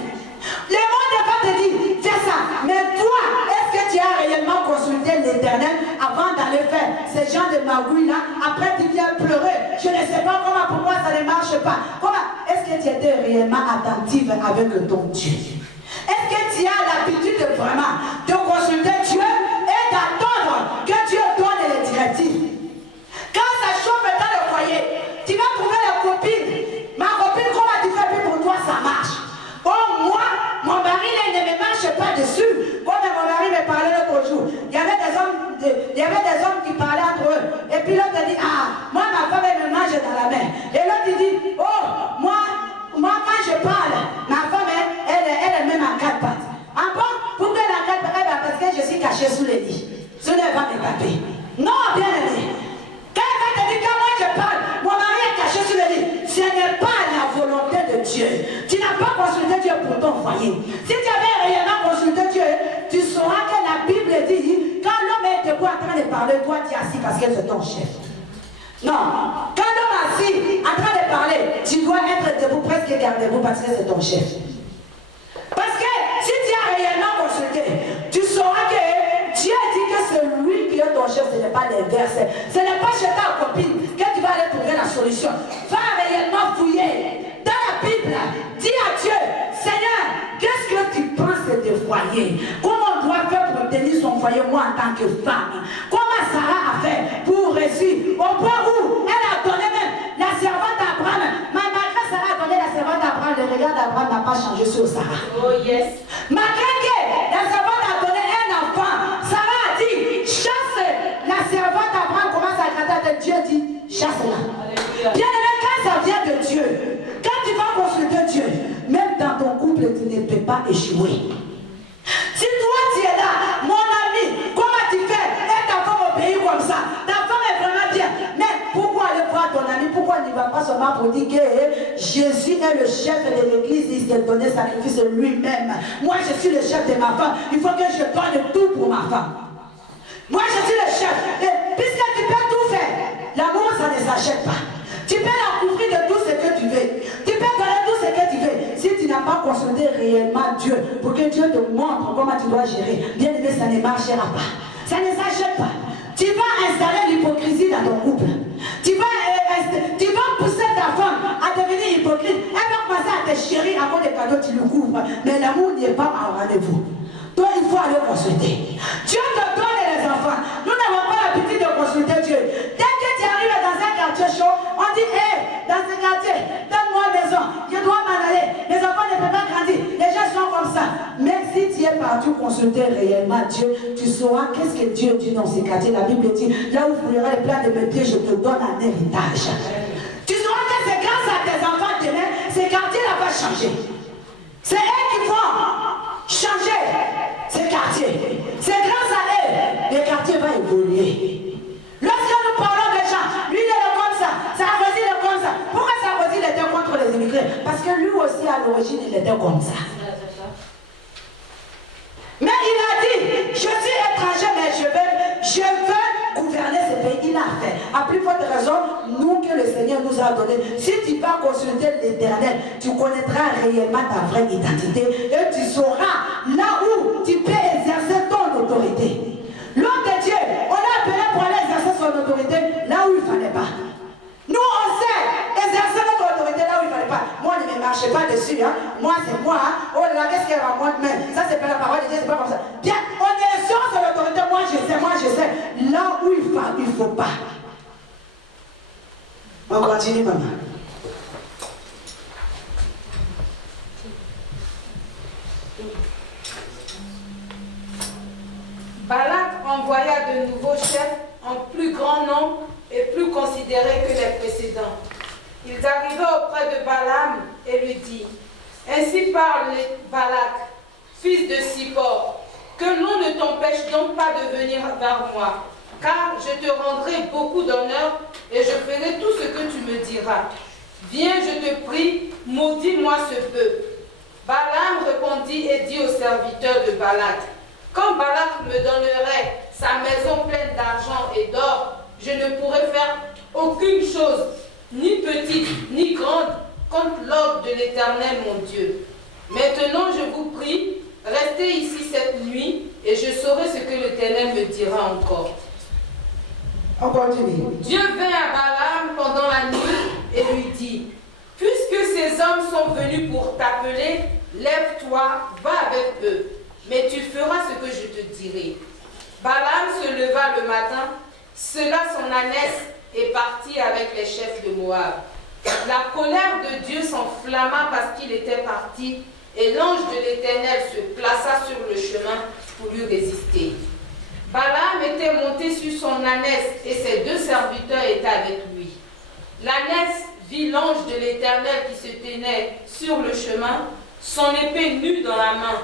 Le monde va te dire, fais ça. Mais toi, est-ce que tu as réellement consulté l'Éternel avant d'aller faire ces gens de magouilles-là? Après, tu viens pleurer. Je ne sais pas comment, pourquoi ça ne marche pas. Est-ce que tu étais réellement attentive avec ton Dieu? Est-ce que tu as l'habitude vraiment de consulter Dieu et d'attendre que Dieu donne les directives? Quand ça chauffe dans le foyer, tu vas trouver la copine. Ma copine, comment tu fais pour toi, ça marche? Oh, moi, mon mari ne me marche pas dessus. Comme mon mari me parlait l'autre jour, il y avait des hommes qui parlaient entre eux. Et puis l'autre dit, moi, ma femme, elle me mange dans la main. Et l'autre dit, oh, moi, quand je parle, ma femme, elle est même en 4 pattes. Ah bon? Pourquoi elle est en 4 pattes? Parce que je suis caché sous le lit. Sinon, elle va me taper. Non, bien aimé. Quand elle va te dire, quand moi je parle, mon mari est caché sous le lit, ce n'est pas la volonté de Dieu. Tu n'as pas consulté Dieu pour ton foyer. Si tu avais réellement consulté Dieu, tu sauras que la Bible dit, quand l'homme est debout en train de parler, toi tu es assis parce que c'est ton chef. Non, quand l'homme est assis en train de parler, tu dois être debout, presque debout parce que c'est ton chef. Parce que si tu as réellement consulté, tu sauras que Dieu dit que celui qui est ton chef, ce n'est pas l'inverse. Ce n'est pas chez ta copine que tu vas aller trouver la solution. Va réellement fouiller dans la Bible. Dis à Dieu, Seigneur, qu'est-ce que tu penses de foyer? Comment on doit faire pour tenir son foyer, moi en tant que femme? Comment Sarah a fait pour réussir? Au point où elle a donné même la servante d'Abraham. Malgré Sarah a donné la servante d'Abraham, le regard d'Abraham n'a pas changé sur Sarah. Oh yes. Malgré que la servante a donné un enfant, Sarah a dit, chasse la servante d'Abraham, commence à gratter. Dieu dit, chasse-la. Bien aimé, quand ça vient de Dieu, quand tu vas consulter Dieu, pas échouer. Si toi tu es là, mon ami, comment tu fais? Et ta femme obéit comme ça. Ta femme est vraiment bien. Mais pourquoi aller voir ton ami? Pourquoi il ne va pas seulement pour dire que Jésus est le chef de l'église, il s'est donné sacrifice lui-même. Moi je suis le chef de ma femme. Il faut que je donne tout pour ma femme. Moi je suis le chef. Et puisque tu peux tout faire, l'amour ça ne s'achète pas. Tu peux la couvrir de tout ce que tu veux. Tu peux donner tout ce que tu veux. Si tu n'as pas consulté réellement Dieu pour que Dieu te montre comment tu dois gérer, bien aimé, ça ne marchera pas. Ça ne s'achète pas. Tu vas installer l'hypocrisie dans ton couple. Tu vas pousser ta femme à devenir hypocrite. Elle va commencer à te chérir à cause des cadeaux que tu lui couvres. Mais l'amour n'est pas au rendez-vous. Donc il faut aller consulter. Dieu te donne les enfants. Nous n'avons pas l'habitude de consulter Dieu. Dès que tu arrives dans un quartier chaud, on dit, hé, dans ce quartier, donne-moi une maison, je dois m'en aller. Les enfants ne peuvent pas grandir. Les gens sont comme ça. Mais si tu es parti consulter réellement Dieu, tu sauras qu'est-ce que Dieu dit dans ces quartiers. La Bible dit, là où vous verrez les plans de mes pieds, je te donne un héritage. Tu sauras que c'est grâce à tes enfants demain, ces quartiers-là vont changer. C'est eux qui vont changer ces quartiers. C'est grâce à eux les quartiers vont évoluer. Lorsque nous parlons des gens, lui il est comme ça, Sarkozy il est comme ça. Pourquoi Sarkozy il était contre les immigrés? Parce que lui aussi à l'origine il était comme ça. Mais il a dit, je suis étranger mais je veux gouverner ce pays. Il a fait. À plus forte raison, nous que le Seigneur nous a donné. Si tu vas consulter l'Éternel, tu connaîtras réellement ta vraie identité et tu sauras là où tu peux exercer ton autorité. L'homme de Dieu, on l'a appelé pour aller exercer son autorité là où il ne fallait pas. Nous, on sait exercer notre autorité là où il ne fallait pas. Moi, ne me marchez pas dessus. Hein. Moi, c'est moi. Hein. Oh là là, qu'est-ce qu'elle raconte même? Ça, c'est pas la parole de Dieu, c'est pas comme ça. Bien, on est sur l'autorité. Moi, je sais. Là où il ne faut pas. On continue, maman. Balak envoya de nouveaux chefs en plus grand nombre et plus considérés que les précédents. Ils arrivaient auprès de Balaam et lui dit, « Ainsi parle Balak, fils de Zippor, que l'on ne t'empêche donc pas de venir vers moi, car je te rendrai beaucoup d'honneur et je ferai tout ce que tu me diras. Viens, je te prie, maudis-moi ce peuple. » Balaam répondit et dit aux serviteurs de Balak, « Quand Balak me donnerait sa maison pleine d'argent et d'or, je ne pourrais faire aucune chose, ni petite, ni grande, contre l'ordre de l'Éternel mon Dieu. Maintenant, je vous prie, restez ici cette nuit, et je saurai ce que l'Éternel me dira encore. » On continue. Dieu vint à Balaam pendant la nuit et lui dit, « Puisque ces hommes sont venus pour t'appeler, lève-toi, va avec eux, mais tu feras ce que je te dirai. » Balaam se leva le matin, sela son ânesse et partit avec les chefs de Moab. La colère de Dieu s'enflamma parce qu'il était parti, et l'ange de l'Éternel se plaça sur le chemin pour lui résister. Balaam était monté sur son ânesse et ses deux serviteurs étaient avec lui. L'ânesse vit l'ange de l'Éternel qui se tenait sur le chemin, son épée nue dans la main.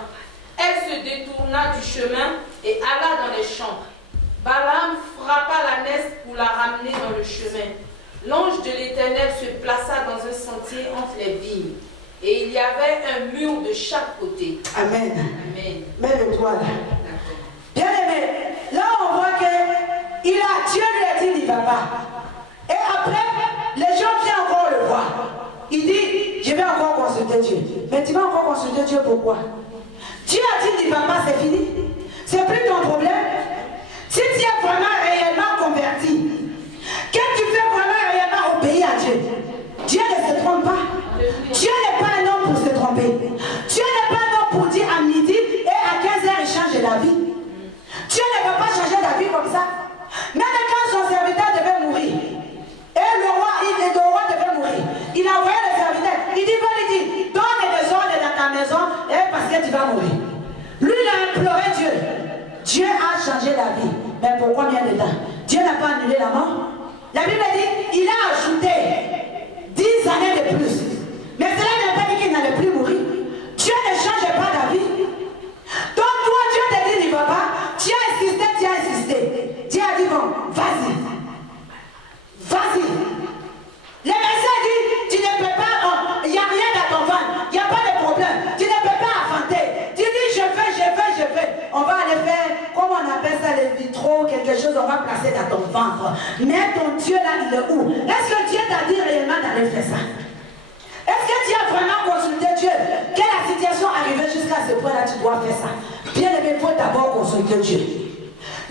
Elle se détourna du chemin et alla dans les champs. Balaam frappa l'ânesse pour la ramener dans le chemin. L'ange de l'Éternel se plaça dans un sentier entre les vignes. Et il y avait un mur de chaque côté. Amen. Amen. Mets-le-toi là. Bien aimé, là on voit que Dieu lui a dit il ne va pas. Et après, les gens viennent encore le voir. Il dit, je vais encore consulter Dieu. Mais tu vas encore consulter Dieu pourquoi? Dieu a dit il ne va pas, c'est fini. C'est plus ton problème. Si tu es vraiment réellement converti, que tu fais vraiment réellement obéir à Dieu, Dieu ne se trompe pas. Dieu n'est pas un homme pour se tromper. Dieu n'est pas un homme pour dire à midi et à 15h il change la vie. Dieu ne va pas changer la vie comme ça. Même quand son serviteur devait mourir, et le roi devait mourir, il a envoyé le serviteur. Il dit, va lui dire, donne des ordres dans ta maison et parce que tu vas mourir. Lui, il a imploré Dieu. Dieu a changé la vie. Mais pour combien de temps? Dieu n'a pas annulé la mort. La Bible dit, il a ajouté 10 années de plus. Mais cela n'a pas dit qu'il n'allait plus mourir. Dieu ne change pas dit bon, vas-y. Vas-y. Le médecin dit, tu ne peux pas, il n'y a rien dans ton ventre, il n'y a pas de problème. Tu ne peux pas affronter. Tu dis, je vais. On va aller faire, comment on appelle ça, les vitraux, quelque chose, on va placer dans ton ventre. Mais ton Dieu là, il est où? Est-ce que Dieu t'a dit réellement d'aller faire ça? Est-ce que tu as vraiment consulté Dieu? Quelle est la situation arrivée jusqu'à ce point-là, tu dois faire ça? Bien aimé, il faut d'abord consulter Dieu.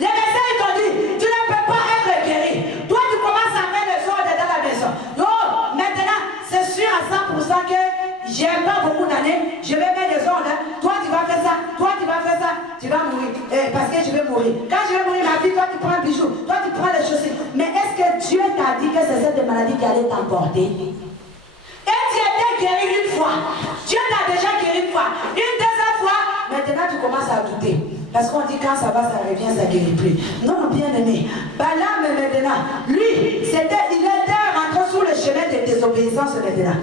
Les médecins, ils t'ont dit, tu ne peux pas être guéri. Toi, tu commences à mettre les ordres dans la maison. Non, maintenant, c'est sûr à 100% que j'ai pas beaucoup d'années, je vais mettre les ordres. Toi, tu vas faire ça. Toi, tu vas faire ça. Tu vas mourir. Parce que je vais mourir. Quand je vais mourir, ma fille, toi, tu prends un bijou. Toi, tu prends les chaussures. Mais est-ce que Dieu t'a dit que c'est cette maladie qui allait t'emporter? Et tu étais guéri une fois. Dieu t'a déjà guéri une fois. Une deuxième fois, maintenant tu commences à douter. Parce qu'on dit quand ça va, ça revient, ça ne guérit plus. Non, bien aimé. Balaam maintenant, lui, il était rentré sous le chemin de désobéissance maintenant.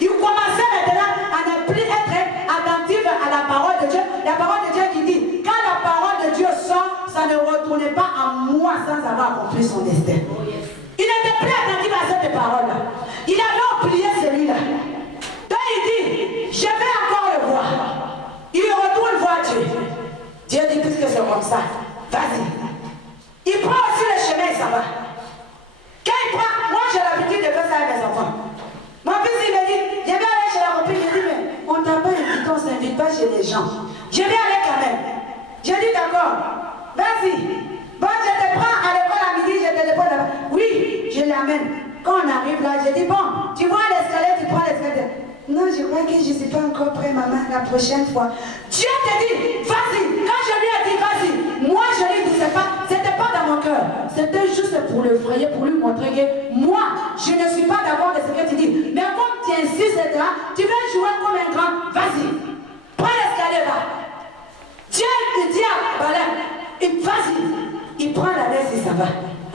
Il commençait maintenant à ne plus être attentif à la parole de Dieu. La parole de Dieu qui dit, quand la parole de Dieu sort, ça ne retournait pas à moi sans avoir accompli son destin. Il n'était plus attentif à cette parole-là. Il avait oublié celui-là. Donc il dit, je vais encore le voir. Il retourne voir Dieu. Dieu dit, puisque c'est comme ça, vas-y. Il prend aussi le chemin et ça va. Quand il prend, moi j'ai l'habitude de faire ça avec mes enfants. Mon fils il me dit, je vais aller chez la copine. Je dis, mais on t'a pas invité, on ne s'invite pas chez les gens. Je vais aller quand même. Je dis, d'accord, vas-y. Bon, je te prends à l'école à midi, je te dépose là-bas. Oui, je l'amène. Quand on arrive là, je dis, bon, tu vois l'escalier, tu prends l'escalier. Non, je crois que je ne suis pas encore prêt, maman, la prochaine fois. Dieu te dit, vas-y. Quand je lui ai dit, vas-y, moi je lui disais pas, c'était pas dans mon cœur. C'était juste pour le frayer, pour lui montrer que moi, je ne suis pas d'accord de ce que tu dis. Mais comme tu insistes là, tu veux jouer comme un grand, vas-y. Prends l'escalier là. Dieu te dit à Balaam, vas-y. Il prend la laisse et ça va.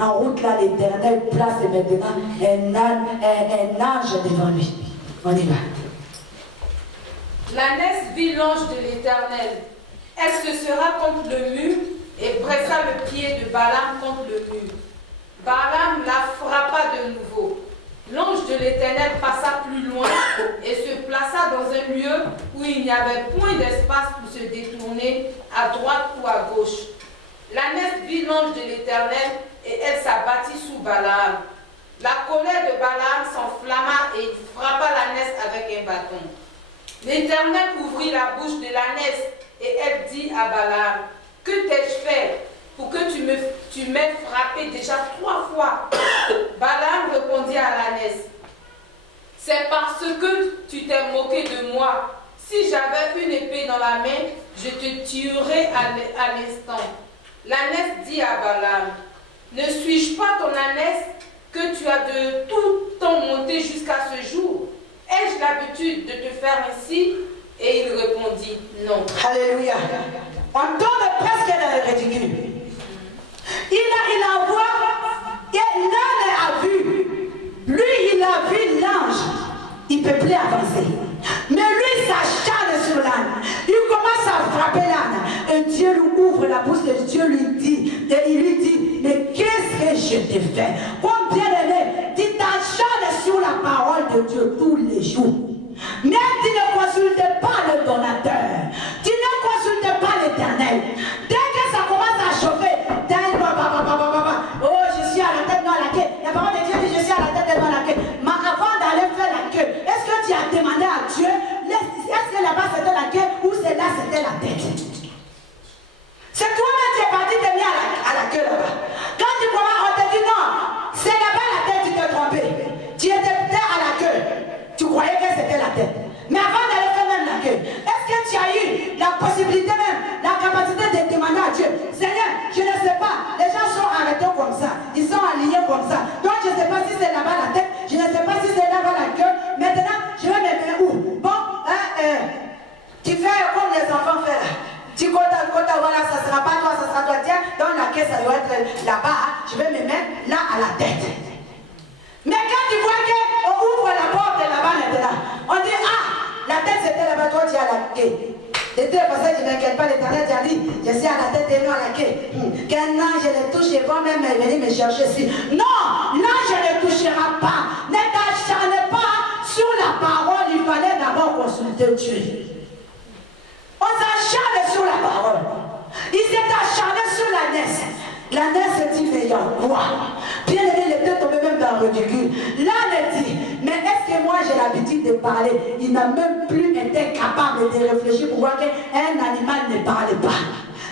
En route là, l'Éternel place maintenant un ange devant lui. On y va. L'ânesse vit l'ange de l'Éternel. Elle se sera contre le mur et pressa le pied de Balaam contre le mur. Balaam la frappa de nouveau. L'ange de l'Éternel passa plus loin et se plaça dans un lieu où il n'y avait point d'espace pour se détourner à droite ou à gauche. L'ânesse vit l'ange de l'Éternel et elle s'abattit sous Balaam. La colère de Balaam s'enflamma et il frappa l'ânesse avec un bâton. L'Éternel ouvrit la bouche de l'ânesse et elle dit à Balaam, « Que t'ai-je fait pour que tu m'aies frappé déjà 3 fois ?» Balaam répondit à l'ânesse, « C'est parce que tu t'es moqué de moi. Si j'avais une épée dans la main, je te tuerais à l'instant. » L'ânesse dit à Balaam, « Ne suis-je pas ton ânesse que tu as de tout temps monté jusqu'à ce jour? Ai-je l'habitude de te faire ainsi? » Et il répondit, « Non. » Alléluia. On tombe presque dans le ridicule. Il envoie, et l'homme a vu. Lui, il a vu l'ange. Il ne peut plus avancer. Mais lui s'acharne sur l'âne. Il commence à frapper l'âne. Et Dieu lui ouvre la bouche et Dieu lui dit, et il lui dit, mais qu'est-ce que je t'ai fait? Comme bien aimé, tu t'acharnes sur la parole de Dieu tous les jours. Mais tu ne consultes pas le donateur. Tu ne consultes pas l'Éternel. Dès que ça commence à chauffer, oh, je suis à la tête, non à la queue. La parole de Dieu dit, je suis à la tête, non à la queue. Mais avant d'aller faire la queue, est-ce que tu as demandé à Dieu, est-ce que là-bas c'était la queue ou c'est là c'était la tête? C'est toi-même qui es parti te mettre à la queue là-bas. Quand tu commences, on te dit non, c'est là-bas la tête, tu t'es trompé. Tu étais peut-être à la queue. Tu croyais que c'était la tête. Mais avant d'aller faire même la queue, est-ce que tu as eu la possibilité même, la capacité de demander à Dieu, Seigneur, je ne sais pas, les gens sont arrêtés comme ça, ils sont alignés comme ça. Donc je ne sais pas si c'est là-bas la tête, je ne sais pas si c'est là-bas la queue. Maintenant, je vais me mettre où? Bon, tu fais comme les enfants font là. Tu comptes, voilà, ça ne sera pas toi, ça sera toi. Tiens, dans la caisse, ça doit être là-bas. Je vais me mettre là à la tête. Mais quand tu vois qu'on ouvre la porte là-bas maintenant, on dit, ah, la tête c'était là-bas, toi tu as la queue. L'été passé, je ne m'inquiète pas, l'Éternel t'a dit, je suis à la tête et non à la queue. Qu'un ange ne touche pas, même venir me chercher ici. Non, l'ange ne touchera pas. Ne t'acharne pas sur la parole, il fallait d'abord consulter Dieu. On s'acharne sur la parole. Il s'est acharné sur la naisse. La naisse dit, mais il y a quoi? Bien aimé, il était tombé même dans le ridicule. L'âne dit, mais est-ce que moi j'ai l'habitude de parler? Il n'a même plus été capable de réfléchir pour voir qu'un animal ne parle pas.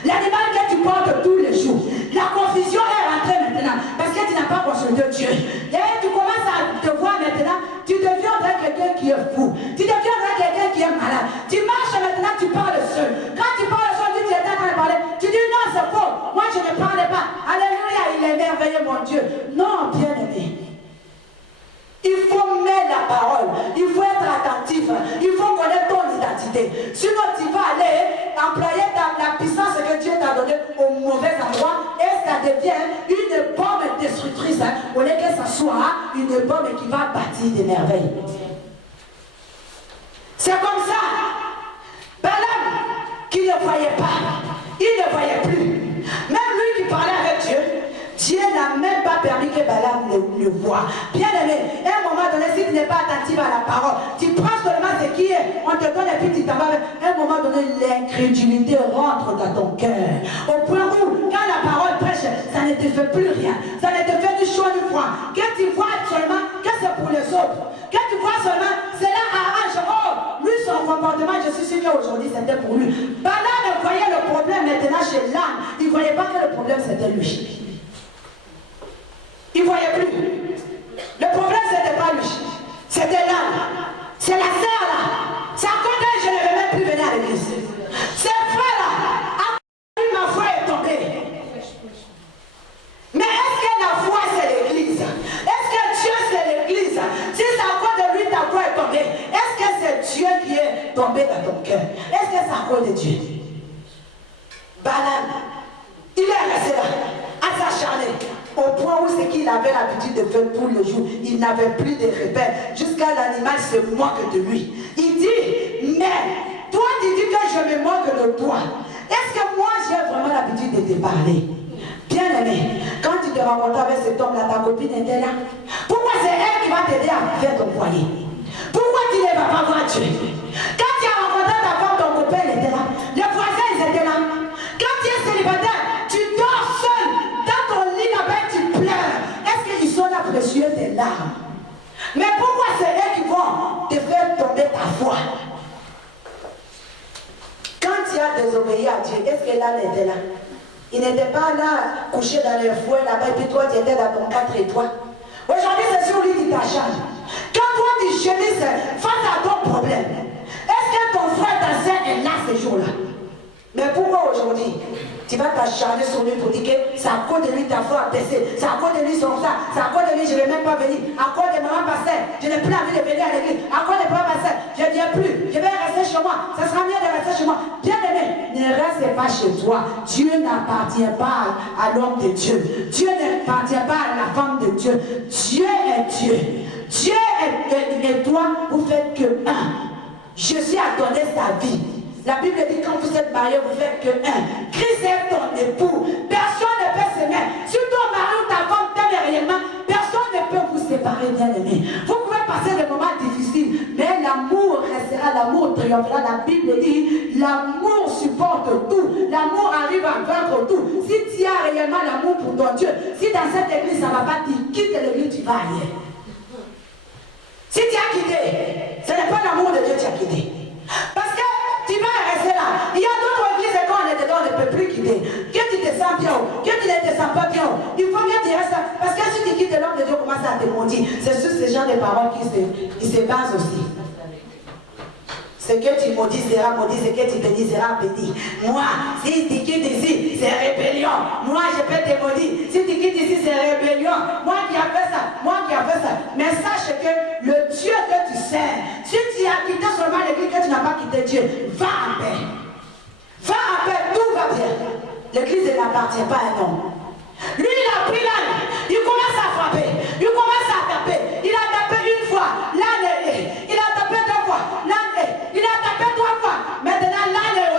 L'animal que tu portes tous les jours. La confusion est rentrée maintenant parce que tu n'as pas consulté Dieu. Et tu commences à te voir maintenant, tu deviendrais quelqu'un qui est fou. Tu deviendrais quelqu'un qui est malade. Tu marches maintenant, tu parles seul. Quand tu parles seul, tu es en train de parler. Tu dis non, c'est faux. Moi, je ne parlais pas. Alléluia, il est merveilleux, mon Dieu. Non, bien aimé. Il faut mettre la parole, il faut être attentif, il faut connaître ton identité. Sinon, tu vas aller employer la puissance que Dieu t'a donnée au mauvais endroit et ça devient une bombe destructrice. Au lieu que ça soit une bombe qui va bâtir des merveilles. C'est comme ça. Balaam, qui ne voyait pas, il ne voyait plus. Même lui qui parlait avec Dieu, Dieu n'a même pas permis que Balaam le voie. Bien aimé, à un moment donné, si tu n'es pas attentif à la parole, tu prends seulement ce qui est, on te donne et puis tu t'en vas. À un moment donné, l'incrédulité rentre dans ton cœur. Au point où, quand la parole prêche, ça ne te fait plus rien. Ça ne te fait du chaud du froid. Que tu vois seulement que c'est pour les autres. Que tu vois seulement, cela arrange. Oh, lui, son comportement, je suis sûr qu'aujourd'hui, c'était pour lui. Balaam voyait le problème maintenant chez l'âne. Il ne voyait pas que le problème, c'était lui. Il ne voyait plus. Le problème, ce n'était pas lui. C'était l'âne. C'est la sœur là. C'est à cause d'elle, je ne vais même plus venir à l'église. C'est frère là. À cause de ma foi est tombée. Mais est-ce que la foi, c'est l'église? Est-ce que Dieu, c'est l'église? Si c'est à cause de lui, ta foi est tombée. Est-ce que c'est Dieu qui est tombé dans ton cœur? Est-ce que c'est à cause de Dieu? Balaam, il est resté là, à s'acharner. Au point où ce qu'il avait l'habitude de faire tous les jours, il n'avait plus de repères. Jusqu'à l'animal se moque de lui. Il dit, mais toi tu dis que je me moque de toi. Est-ce que moi j'ai vraiment l'habitude de te parler? Bien aimé, quand tu te rencontres avec cet homme-là, ta copine était là. Pourquoi c'est elle qui va t'aider à faire ton foyer? Pourquoi tu ne vas pas voir Dieu? Quand tu as rencontré ta femme, ton copain était là. Les voisins, ils étaient là. Quand tu es célibataire, tu dors seul dans ton lit là-bas, tu pleures. Est-ce qu'ils sont là pour essuyer tes larmes? Mais pourquoi c'est eux qui vont te faire tomber ta foi? Quand tu as désobéi à Dieu, est-ce que l'âne était là? Il n'était pas là, couché dans le fouet là-bas, et puis toi tu étais dans ton 4 étoiles. Aujourd'hui, c'est sur lui qui t'acharne. Quand toi tu gémisses face à ton problème, est-ce que ton frère, ta soeur est là ce jour-là? Mais pourquoi aujourd'hui tu vas t'acharner sur lui pour dire que c'est à cause de lui ta foi a baissé, c'est à cause de lui son sang, c'est à cause de lui je ne vais même pas venir, à cause de maman pasteur, je n'ai plus envie de venir à l'église, à cause de papa pasteur, je ne viens plus, je vais rester chez moi, ça sera mieux de rester chez moi. Bien aimé, ne reste pas chez toi. Dieu n'appartient pas à l'homme de Dieu. Dieu n'appartient pas à la femme de Dieu. Dieu est Dieu. Dieu et toi, vous faites que un. Jésus a donné sa vie. La Bible dit quand vous êtes mariés, vous faites que un. Christ est ton époux. Personne ne peut s'aimer. Si ton mari ou ta femme t'aime réellement, personne ne peut vous séparer, bien aimé. Vous pouvez passer des moments difficiles, mais l'amour restera, l'amour triomphera. La Bible dit l'amour supporte tout. L'amour arrive à vaincre tout. Si tu as réellement l'amour pour ton Dieu, si dans cette église ça ne va pas, tu quittes l'église, tu vas ailleurs. Si tu as quitté, ce n'est pas l'amour de Dieu que tu as quitté. Parce que tu vas rester là. Il y a d'autres églises et quand on est dedans, on ne peut plus quitter. Que tu te sens bien, que tu ne te sens pas bien. Il faut que tu restes là. Parce que si tu quittes l'homme de Dieu, commence à te maudire. C'est sur ce genre de paroles qui se basent aussi. Ce que tu maudis sera maudit, ce que tu bénis sera béni. Moi, si tu quittes ici, c'est rébellion. Moi, je peux te maudire. Si tu quittes ici, c'est rébellion. Moi qui a fait ça, moi qui a fait ça. Mais sache que le Dieu que tu sers, si tu as quitté seulement l'église, que tu n'as pas quitté Dieu, va en paix. Va en paix, tout va bien. L'église n'appartient pas à un homme. Lui, il a pris l'âne, il commence à frapper, il commence à taper. Il a tapé une fois, l'âne est, il a tapé deux fois, l'âne est, il a tapé trois fois. Maintenant, l'âne est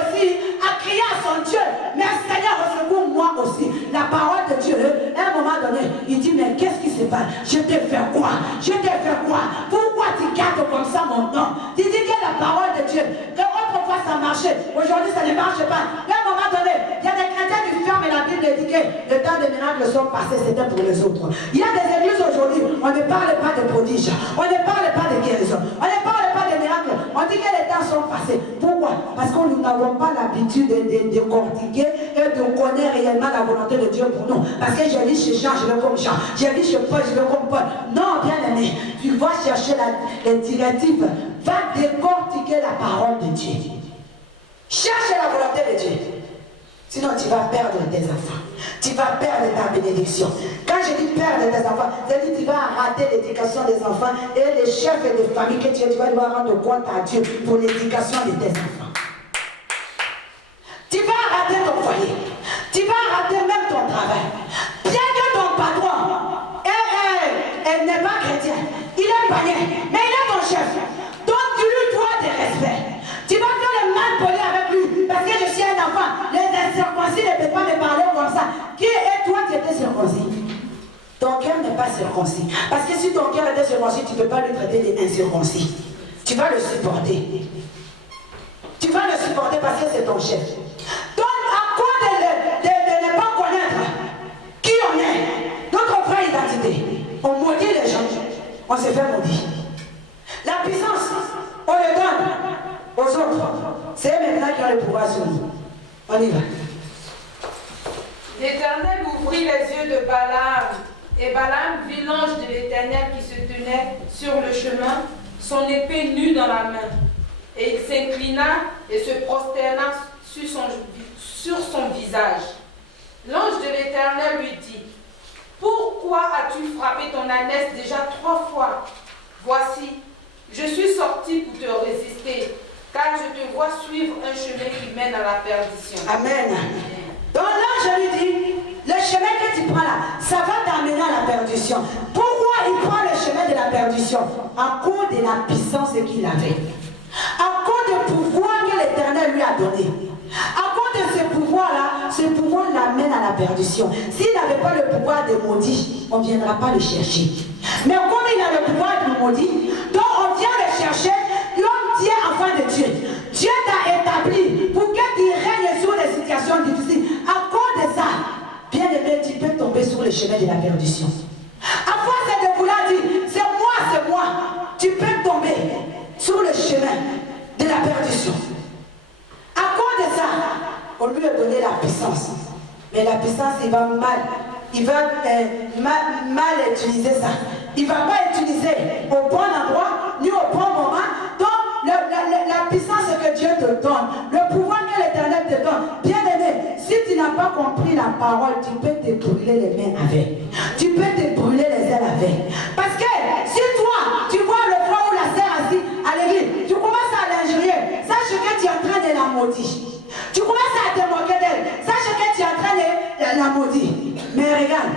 Je t'ai fait quoi? Je t'ai fait quoi? Pourquoi tu gardes comme ça mon nom? Tu dis que la parole de Dieu, que autrefois ça marchait, aujourd'hui ça ne marche pas. À un moment donné, il y a des chrétiens qui ferment la Bible et disent que le temps des miracles sont passés, c'était pour les autres. Il y a des églises aujourd'hui, on ne parle pas de prodiges, on ne parle pas de guérison, on ne parle pas de miracles, on dit que les temps sont passés. Pourquoi? Parce que nous n'avons pas l'habitude de décortiquer et de connaître réellement la volonté de Dieu pour nous. Parce que j'ai vu chez Jean, je veux comme Jean, j'ai vu chez Paul, je veux comme Paul. Non, bien aimé, tu vas chercher les directives, va décortiquer la parole de Dieu. Cherche la volonté de Dieu. Sinon, tu vas perdre tes enfants. Tu vas perdre ta bénédiction. Quand je dis perdre tes enfants, c'est-à-dire que tu vas rater l'éducation des enfants et les chefs de famille que tu vas devoir rendre compte à Dieu pour l'éducation de tes enfants. Tu vas rater ton foyer. Tu vas rater même ton travail. Bien que ton patron elle n'est pas chrétien, il est païen, mais il est ton chef. Donc tu lui dois des respects. Tu vas faire le mal poli avec lui parce que je suis un enfant. Les incirconcis ne peuvent pas me parler comme ça. Qui est toi qui étais circoncis? Ton cœur n'est pas circoncis. Parce que si ton cœur était circoncis, tu ne peux pas lui traiter d'incirconcis. Tu vas le supporter. Tu vas le supporter parce que c'est ton chef. Donc à quoi de ne pas connaître qui on est, notre vraie identité? On maudit les gens, on se fait maudire. La puissance, on le donne aux autres. C'est eux maintenant qui ont le pouvoir sur nous. On y va. L'Éternel ouvrit les yeux de Balaam, et Balaam vit l'ange de l'Éternel qui se tenait sur le chemin, son épée nue dans la main. Et il s'inclina et se prosterna sur son visage. L'ange de l'Éternel lui dit: pourquoi as-tu frappé ton ânesse déjà 3 fois? Voici, je suis sorti pour te résister, car je te vois suivre un chemin qui mène à la perdition. Amen. Donc là, je lui dis, le chemin que tu prends là, ça va t'amener à la perdition. Pourquoi il prend le chemin de la perdition? À cause de la puissance qu'il avait. À cause du pouvoir que l'Éternel lui a donné. À cause de ce pouvoir-là, ce pouvoir l'amène à la perdition. S'il n'avait pas le pouvoir de maudit, on ne viendra pas le chercher. Mais comme il a le pouvoir de maudit, donc on vient le chercher, l'homme tient enfant de Dieu. Dieu t'a établi pour que tu règnes sur les situations difficiles. À cause de ça, bien aimé, tu peux tomber sur le chemin de la perdition. À force de vouloir dire, c'est moi, tu peux tomber sur le chemin de la perdition. À cause de ça, on lui a donné la puissance. Mais la puissance, il va mal utiliser ça. Il ne va pas utiliser au bon endroit, ni au bon moment. Donc, la puissance que Dieu te donne, le pouvoir que l'Éternel te donne, bien aimé, si tu n'as pas compris la parole, tu peux te brûler les mains avec. Tu peux te brûler les ailes avec. Parce que si toi, tu vois le frère ou la sœur assis à l'église, tu commences à l'injurier, sache que tu es en train de la maudire. Tu commences à te moquer d'elle, sache que tu es en train de la maudire. Mais regarde,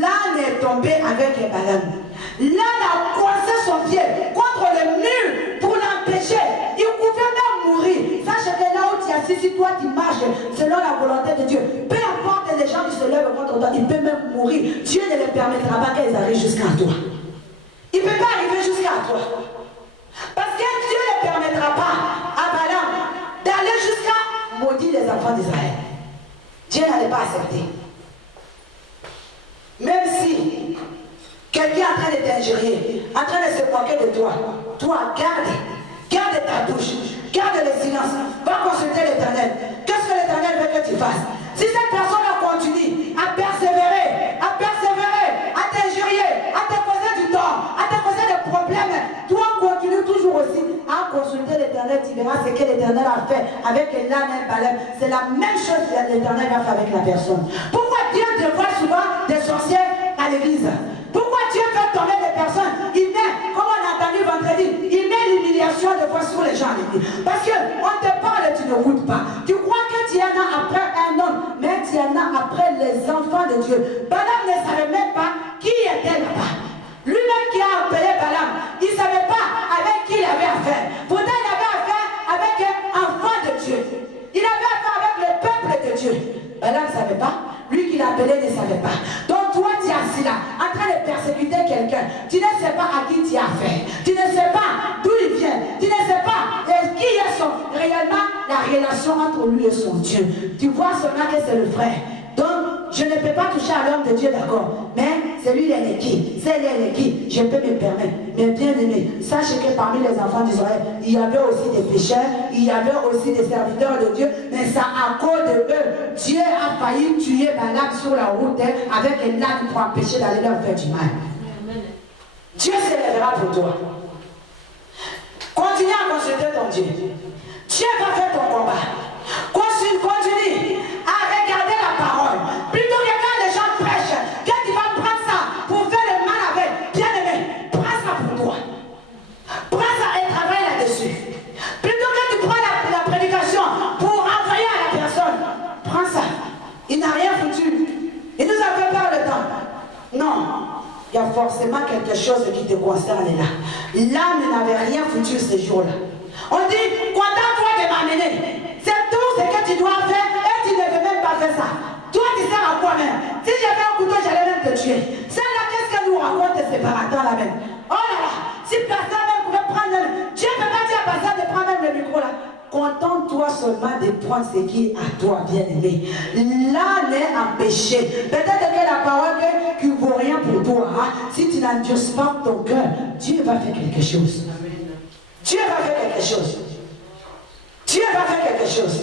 l'âne est tombé avec les bananes. L'âne a coincé son pied contre le mur pour l'empêcher. Il pouvait même mourir. Sache que là où tu es assis, si toi tu marches selon la volonté de Dieu, peu importe les gens qui se lèvent contre toi, il peut même mourir. Dieu ne les permettra pas qu'ils arrivent jusqu'à toi. Il ne peut pas arriver jusqu'à toi. Parce que Dieu ne permettra pas à Balaam d'aller jusqu'à maudire les enfants d'Israël. Dieu n'allait pas accepter. Même si quelqu'un est en train de t'injurier, en train de se moquer de toi, garde ta bouche, garde le silence, va consulter l'Éternel. Qu'est-ce que l'Éternel veut que tu fasses? Si cette personne continue à persévérer, à t'injurier, à te causer du tort, à te causer des problèmes, toi continue toujours aussi à consulter l'Éternel. Tu verras ce que l'Éternel a fait avec l'âne et Balaam. C'est la même chose que l'Éternel va faire avec la personne. Pourquoi Dieu te voit souvent des sorciers à l'église? Pourquoi Dieu fait tomber des personnes? Il met, comme on a entendu vendredi, il met l'humiliation de fois sur les gens à l'église. Parce qu'on te parle et tu ne goûtes pas. Tu crois que tu en as après un homme, mais tu en as après les enfants de Dieu. Balaam ne savait même pas qui était là-bas. Lui-même qui a appelé Balaam, il ne savait pas avec qui il avait affaire. Pourtant, il avait affaire avec un enfant de Dieu. Il avait affaire avec le peuple de Dieu. Balaam ne savait pas. Lui qui l'a appelé ne savait pas. Donc toi, tu es assis là, en train de persécuter pour lui et son Dieu. Tu vois seulement que c'est le frère. Donc, je ne peux pas toucher à l'homme de Dieu, d'accord. Mais c'est lui, il est qui? C'est lui, il est qui? Je peux me permettre. Mais bien aimé, sachez que parmi les enfants d'Israël, il y avait aussi des pécheurs, il y avait aussi des serviteurs de Dieu, mais ça à cause de eux, Dieu a failli tuer Balaam sur la route avec un âne pour empêcher d'aller leur faire du mal. Dieu s'élèvera pour toi. Continue à consulter ton Dieu. Dieu va faire ton combat. Continue à regarder la parole. Plutôt que quand les gens prêchent, quand tu vas prendre ça pour faire le mal avec, bien aimé, prends ça pour toi. Prends ça et travaille là-dessus. Plutôt que tu prends la prédication pour envoyer à la personne, prends ça. Il n'a rien foutu. Il nous a fait perdre le temps. Non. Il y a forcément quelque chose qui te concerne là. L'âme n'avait rien foutu ce jour-là. On dit, contente-toi de m'amener. C'est tout ce que tu dois faire et tu ne veux même pas faire ça. Toi, tu sers à quoi même? Si j'avais un couteau, j'allais même te tuer. Celle-là, qu'est-ce qu'elle nous raconte ces séparateurs là même? Oh là là, si personne ne pouvait prendre, Dieu ne peut pas dire à personne de prendre même le micro là. Contente-toi seulement de prendre ce qui est à toi, bien-aimé. L'âne est empêché. Peut-être que la parole qui ne vaut rien pour toi, hein, si tu n'endures pas ton cœur, Dieu va faire quelque chose. Dieu va faire quelque chose. Dieu va faire quelque chose.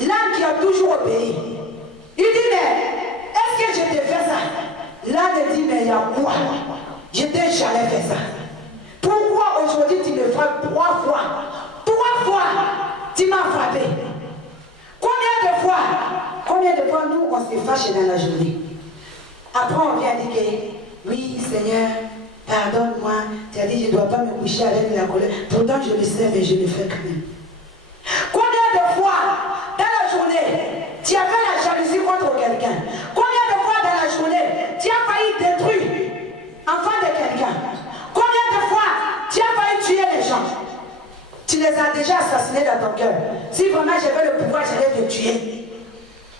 L'âne qui a toujours obéi. Il dit, mais est-ce que je t'ai fait ça? L'âne dit, mais il y a quoi? Je t'ai jamais fait ça. Pourquoi aujourd'hui tu me frappes 3 fois? 3 fois, tu m'as frappé. Combien de fois nous on se fâche dans la journée? Après on vient dire, oui Seigneur, pardonne-moi, tu as dit je ne dois pas me coucher avec la colère. Pourtant je le sais, mais je le fais quand même. Combien de fois dans la journée, tu as fait la jalousie contre quelqu'un? Combien de fois dans la journée, tu as failli détruire l'enfant de quelqu'un? Combien de fois tu as failli tuer les gens? Tu les as déjà assassinés dans ton cœur. Si vraiment j'avais le pouvoir, j'allais te tuer.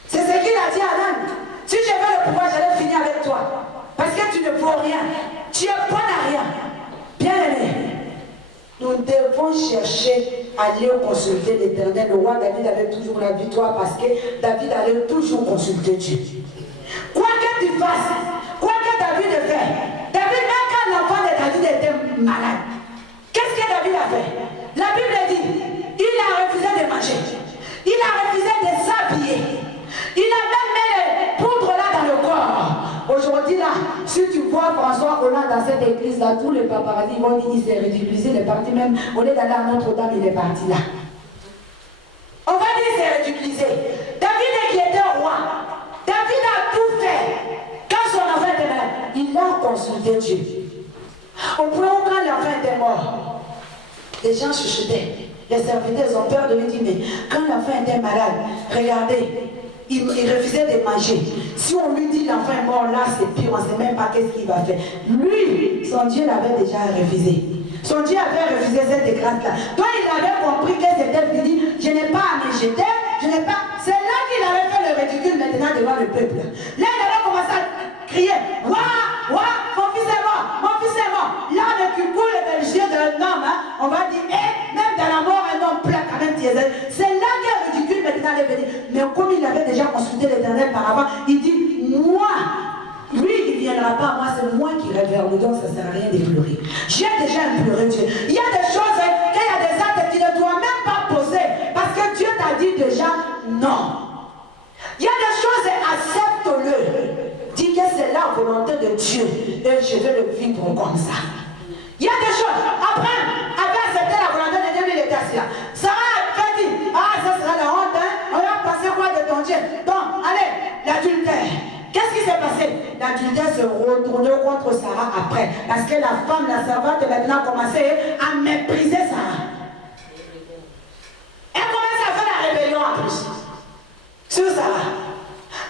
C'est ce qu'il a dit à l'âne. Si j'avais le pouvoir, j'allais finir avec toi. Parce que tu ne vaux rien. Tu es bon à rien. Bien aimé, nous devons chercher à aller consulter l'Éternel. Le roi David avait toujours la victoire parce que David allait toujours consulter Dieu. Quoi que tu fasses, quoi que David fait, David, même quand l'enfant de David était malade, qu'est-ce que David a fait? La Bible dit, il a refusé de manger. Il a refusé de s'habiller. Il a même mis les poudres là dans le corps. Aujourd'hui là, si tu vois François Hollande dans cette église là, tous les paparazzis vont dire qu'il s'est ridiculisé, il est parti même, au lieu d'aller à Notre-Dame, il est parti là. On va dire qu'il s'est ridiculisé. David qui était roi, David a tout fait. Quand son enfant était malade, il a consulté Dieu. Au point où quand l'enfant était mort, les gens chuchotaient. Les serviteurs ont peur de lui dire, mais quand l'enfant était malade, regardez, il refusait de manger. Si on lui dit l'enfant est mort, là c'est pire, on ne sait même pas qu'est-ce qu'il va faire. Lui, son Dieu l'avait déjà refusé. Son Dieu avait refusé cette grâce-là. Donc il avait compris que c'était fini. Je n'ai pas à me jeter, je n'ai pas. C'est là qu'il avait fait le ridicule maintenant devant le peuple. Là il avait commencé à crier, waouh, waouh, mon fils est mort, mon fils est mort. Là le qui coule dans les yeux d'un homme, hein, on va dire, même dans la mort, un homme pleure quand même diesel. C'est là que le ridicule maintenant est venu. Mais comme il avait déjà consulté l'Éternel par avant, il dit, moi, lui, il ne viendra pas à moi, c'est moi qui révère le don, ça ne sert à rien de pleurer. J'ai déjà imploré Dieu. Il y a des choses, qu'il y a des actes qui ne doivent même pas poser, parce que Dieu t'a dit déjà non. Il y a des choses, accepte-le. Dis que c'est la volonté de Dieu, et je vais le vivre comme ça. Il y a des choses, après, accepté la volonté de Dieu, il était assis là. Sarah a dit, ah, ça sera la honte, hein? On va passer quoi de ton Dieu? Donc, allez, l'adultère. Qu'est-ce qui s'est passé? L'adultère se retournait contre Sarah après. Parce que la femme, la servante, maintenant commençait à mépriser Sarah. Elle commence à faire la rébellion en plus. Sur Sarah.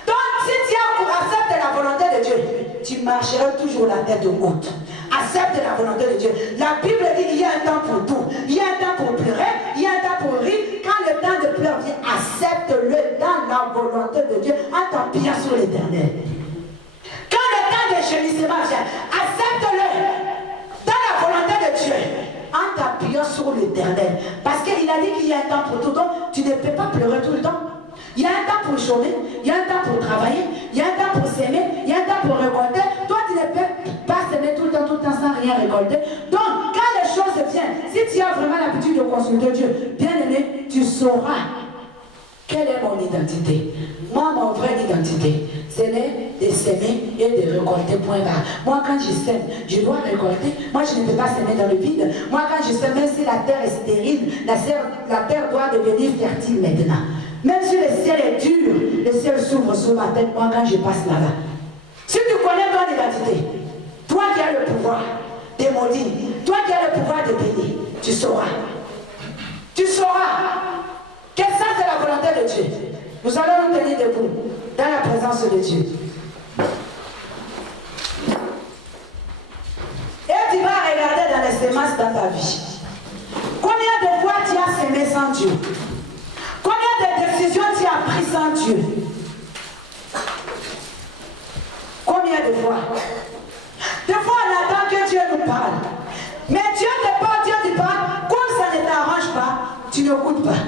Donc, si tu acceptes la volonté de Dieu, tu marcheras toujours la tête haute. Accepte la volonté de Dieu. La Bible dit qu'il y a un temps pour tout. Il y a un temps pour pleurer, il y a un temps pour rire. Quand le temps de pleurer vient, accepte-le dans la volonté de Dieu en t'appuyant sur l'Éternel. Quand le temps de gémissement vient, accepte-le dans la volonté de Dieu en t'appuyant sur l'Éternel. Parce qu'il il a dit qu'il y a un temps pour tout. Donc, tu ne peux pas pleurer tout le temps. Il y a un temps pour chômer, il y a un temps pour travailler, il y a un temps pour s'aimer, il y a un temps pour récolter. Toi, tu ne peux pas s'aimer tout le temps sans rien récolter. Donc, quand les choses viennent, si tu as vraiment l'habitude de consulter Dieu, bien aimé, tu sauras quelle est mon identité. Moi, mon vraie identité, c'est de s'aimer et de récolter, point barre. Moi, quand je sème, je dois récolter. Moi, je ne peux pas s'aimer dans le vide. Moi, quand je sème, même si la terre est stérile, la terre doit devenir fertile maintenant. Même si le ciel est dur, le ciel s'ouvre sur ma tête, moi, quand je passe là-bas. Si tu connais ton identité, toi qui as le pouvoir de maudire, toi qui as le pouvoir de bénir, tu sauras. Tu sauras que ça, c'est la volonté de Dieu. Nous allons nous tenir debout dans la présence de Dieu. Et tu vas regarder dans les semences dans ta vie. Combien de fois tu as semé sans Dieu? Combien de décisions tu as prises sans Dieu? Combien de fois? Des fois on attend que Dieu nous parle. Mais Dieu te parle, Dieu te parle. Comme ça ne t'arrange pas, tu n'écoutes pas.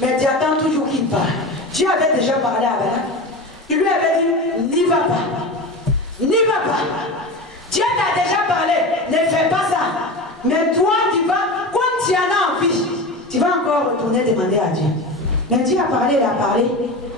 Mais tu attends toujours qu'il parle. Dieu avait déjà parlé à Balaam. Il lui avait dit, n'y va pas. N'y va pas. Dieu t'a déjà parlé, ne fais pas ça. Mais toi, tu vas, quand tu en as envie, tu vas encore retourner demander à Dieu. Mais Dieu a parlé, il a parlé.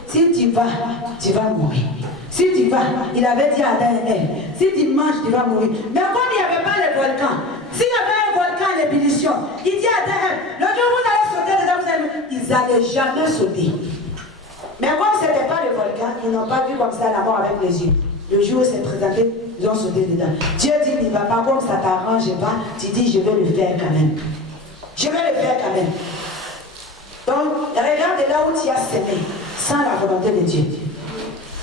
Si tu vas mourir. Si tu vas, il avait dit à Adam et Ève, si tu manges, tu vas mourir. Mais comme il n'y avait pas le volcan, s'il y avait un volcan en ébullition, il dit à Adam et Ève, le jour où vous allez sauter dedans, vous allez, ils n'allaient jamais sauter. Mais comme ce n'était pas le volcan, ils n'ont pas vu comme ça la mort avec les yeux. Le jour où c'est présenté, ils ont sauté dedans. Dieu dit, il ne va pas comme ça t'arrange pas. Tu dis, je vais le faire quand même. Je vais le faire quand même. Donc, regarde là où tu as semé, sans la volonté de Dieu.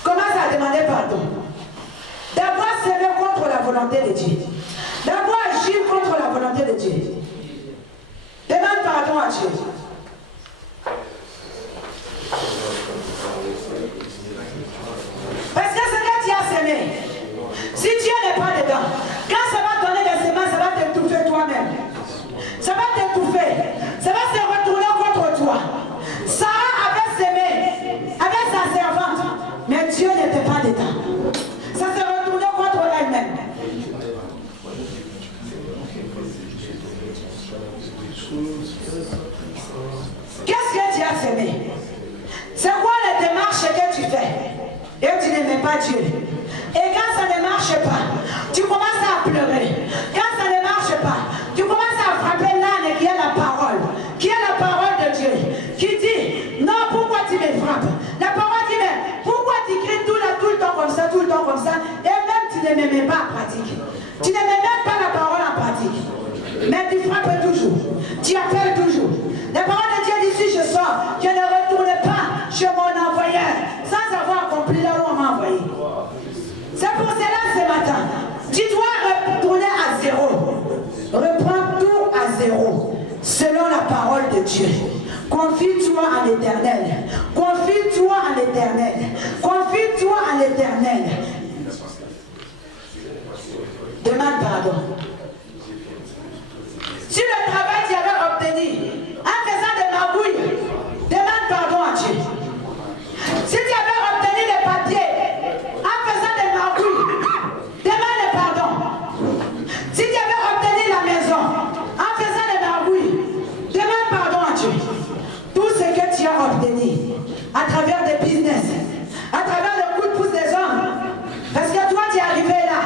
Commence à demander pardon. D'avoir semé contre la volonté de Dieu. D'avoir agi contre la volonté de Dieu. Demande pardon à Dieu. Parce que ce que tu as semé, si Dieu n'est pas dedans, quand ça va donner des semences, ça va t'étouffer toi-même. Ça va t'étouffer. Ça va se retourner contre toi. Sarah avait semé avec sa servante, mais Dieu n'était pas dedans. Ça s'est retourné contre elle-même. Qu'est-ce que tu as semé? C'est quoi la démarche que tu fais? Et tu n'aimais pas Dieu. Et quand ça ne marche pas, tu commences à pleurer. Quand ça ne marche pas, tu commences à frapper l'âne qui est la parole. Qui est la parole de Dieu. Qui dit, non, pourquoi tu me frappes? La parole dit, mais pourquoi tu cries tout le temps comme ça, tout le temps comme ça? Et même tu ne m'aimais pas en pratique. Tu n'aimais même pas la parole en pratique. Mais tu frappes toujours. Tu appelles toujours. La parole de Dieu dit, si je sors, je ne retourne pas chez mon envoyeur sans avoir accompli là où on m'a envoyé. C'est pour cela ce matin, tu dois retourner à zéro. Reprends tout à zéro, selon la parole de Dieu. Confie-toi en l'Éternel. Confie-toi en l'Éternel. Confie-toi en l'Éternel. Demande pardon. Si le travail tu avais obtenu en faisant des magouilles, demande pardon à Dieu. Si tu avais obtenu des papiers en faisant des magouilles, demande pardon. Si tu avais obtenu la maison en faisant des magouilles, demande pardon à Dieu. Tout ce que tu as obtenu à travers des business, à travers le coup de pouce des hommes, parce que toi tu es arrivé là,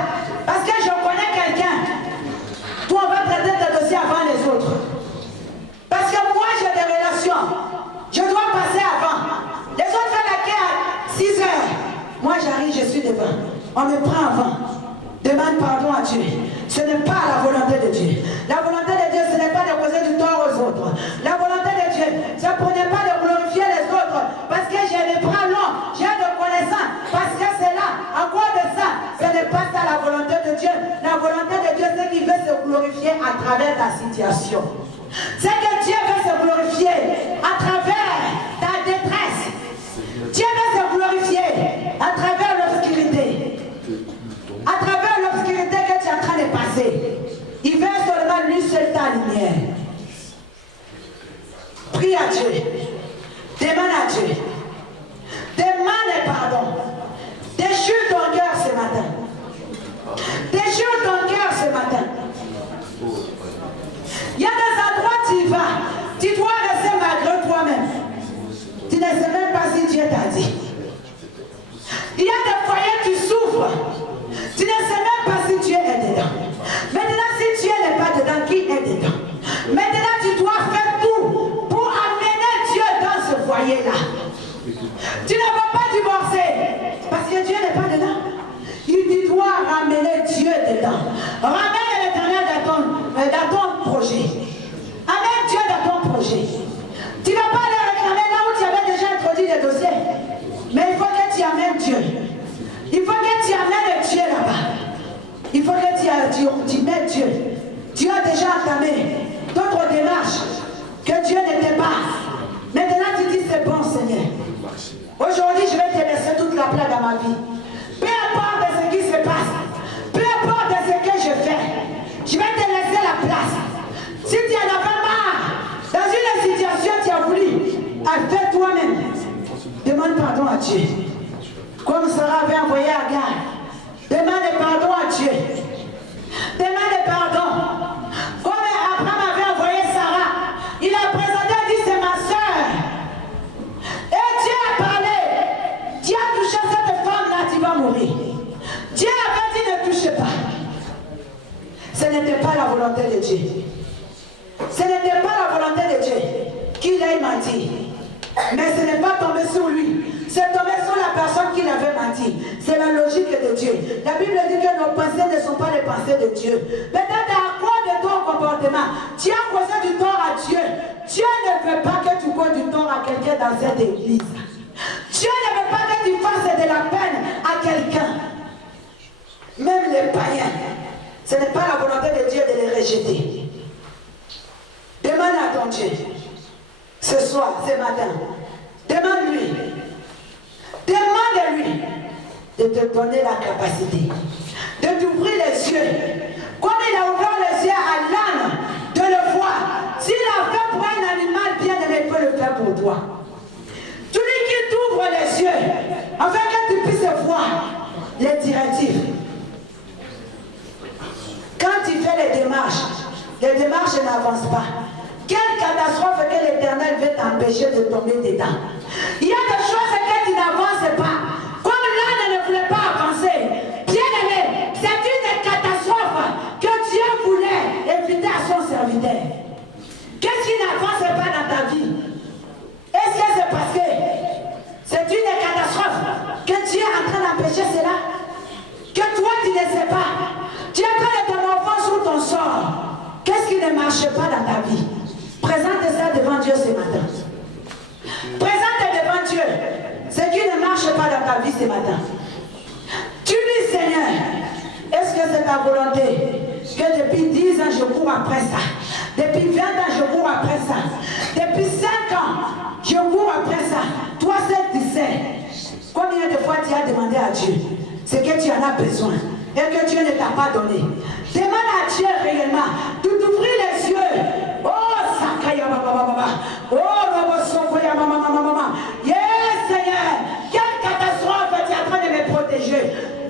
parce que je connais quelqu'un, toi on va traiter tes dossiers avant les autres. Parce que moi j'ai des relations, je dois passer avant. Les autres font la quai à 6 heures. Moi j'arrive, je suis devant. On me prend avant. Demande pardon à Dieu. Ce n'est pas la volonté de Dieu. La volonté de Dieu, ce n'est pas de causer du tort aux autres. La volonté de Dieu, c'est pour ne pas de glorifier les autres. Parce que j'ai les bras longs, j'ai de connaissances. Parce que c'est là, à cause de ça, ce n'est pas ça la volonté de Dieu. La volonté de Dieu, c'est qu'il veut se glorifier à travers ta situation. C'est que Dieu veut se glorifier à travers ta détresse. Dieu veut se glorifier à travers l'obscurité. À travers l'obscurité que tu es en train de passer. Il veut seulement lui seul ta lumière. ramener Dieu dedans. Ramène l'Éternel dans ton projet. Amène Dieu dans ton projet. Tu ne vas pas aller réclamer là où tu avais déjà introduit des dossiers. Mais il faut que tu amènes Dieu. Il faut que tu amènes Dieu là-bas. Il faut que tu mettes Dieu. Dieu a déjà entamé d'autres démarches que Dieu n'était pas. Maintenant tu dis c'est bon Seigneur. Aujourd'hui je vais te laisser toute la place dans ma vie. Peu importe de ce qui se passe. Peu importe de ce que je fais. Je vais te laisser la place. Si tu en avais marre, dans une situation tu as voulu, fais toi-même. Demande pardon à Dieu. Comme Sarah avait envoyé Agar. Demande pardon à Dieu. Demande pardon. Comme Abraham avait envoyé Sarah. Il a présenté et dit c'est ma soeur. Et Dieu a parlé. Dieu a touché cette femme-là, tu vas mourir. Dieu avait dit ne touchez pas. Ce n'était pas la volonté de Dieu. Ce n'était pas la volonté de Dieu qu'il ait menti. Mais ce n'est pas tombé sur lui. C'est tombé sur la personne qui l'avait menti. C'est la logique de Dieu. La Bible dit que nos pensées ne sont pas les pensées de Dieu. Peut-être à quoi de ton comportement, tu as causé du tort à Dieu. Dieu ne veut pas que tu causes du tort à quelqu'un dans cette église. Dieu ne veut pas que tu fasses de la peine à quelqu'un. Même les païens. Ce n'est pas la volonté de Dieu de les rejeter. Demande à ton Dieu. Ce soir, ce matin. Demande-lui. Demande-lui de te donner la capacité. De t'ouvrir les yeux. Comme il a ouvert les yeux à l'âne. De le voir. S'il a fait pour un animal bien aimé, il peut le faire pour toi. Celui qui t'ouvre les yeux. Afin que tu puisses voir les directives. Quand tu fais les démarches n'avancent pas. Quelle catastrophe que l'Éternel veut t'empêcher de tomber dedans. Il y a des choses que tu n'avances pas. Comme l'âne ne voulait pas avancer. Bien aimé, c'est une catastrophe que Dieu voulait éviter à son serviteur. Qu'est-ce qui n'avance pas dans ta vie? Est-ce que c'est parce que c'est une catastrophe que Dieu est en train d'empêcher cela? Que toi tu ne sais pas. Tu es en train de te morfondre sur ton sort. Qu'est-ce qui ne marche pas dans ta vie? Présente ça devant Dieu ce matin. Présente devant Dieu ce qui ne marche pas dans ta vie ce matin. Tu dis Seigneur, est-ce que c'est ta volonté que depuis 10 ans je cours après ça? Depuis 20 ans je cours après ça. Depuis 5 ans je cours après ça. Toi seul tu sais. Combien de fois tu as demandé à Dieu ce que tu en as besoin et que Dieu ne t'a pas donné? Demande à Dieu réellement de t'ouvrir les yeux. Oh, Sakaya Baba. Oh, Baba Sokoya Mama. Yes, Seigneur. Quelle catastrophe tu es en train de me protéger.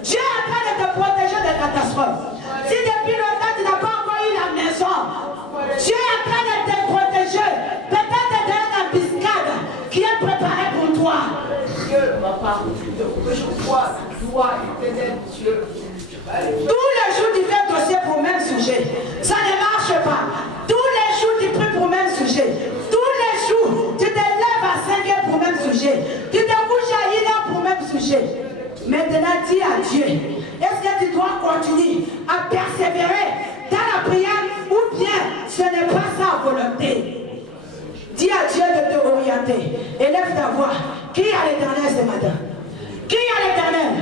Dieu est en train de te protéger des catastrophes. Si depuis longtemps tu n'as pas encore eu la maison, Dieu est en train de te protéger. Peut-être d'une embuscade qui est préparée pour toi. Dieu m'a parlé que je vois toi éternel Dieu. Tous les jours tu fais dossier pour le même sujet. Ça ne marche pas. Tous les jours tu pries pour le même sujet. Tous les jours tu te lèves à 5 heures pour le même sujet. Tu te couches à 1 heure pour le même sujet. Maintenant dis à Dieu, est-ce que tu dois continuer à persévérer dans la prière ou bien ce n'est pas sa volonté? Dis à Dieu de te orienter. Élève ta voix. Qui a l'Éternel ce matin? Qui a l'Éternel?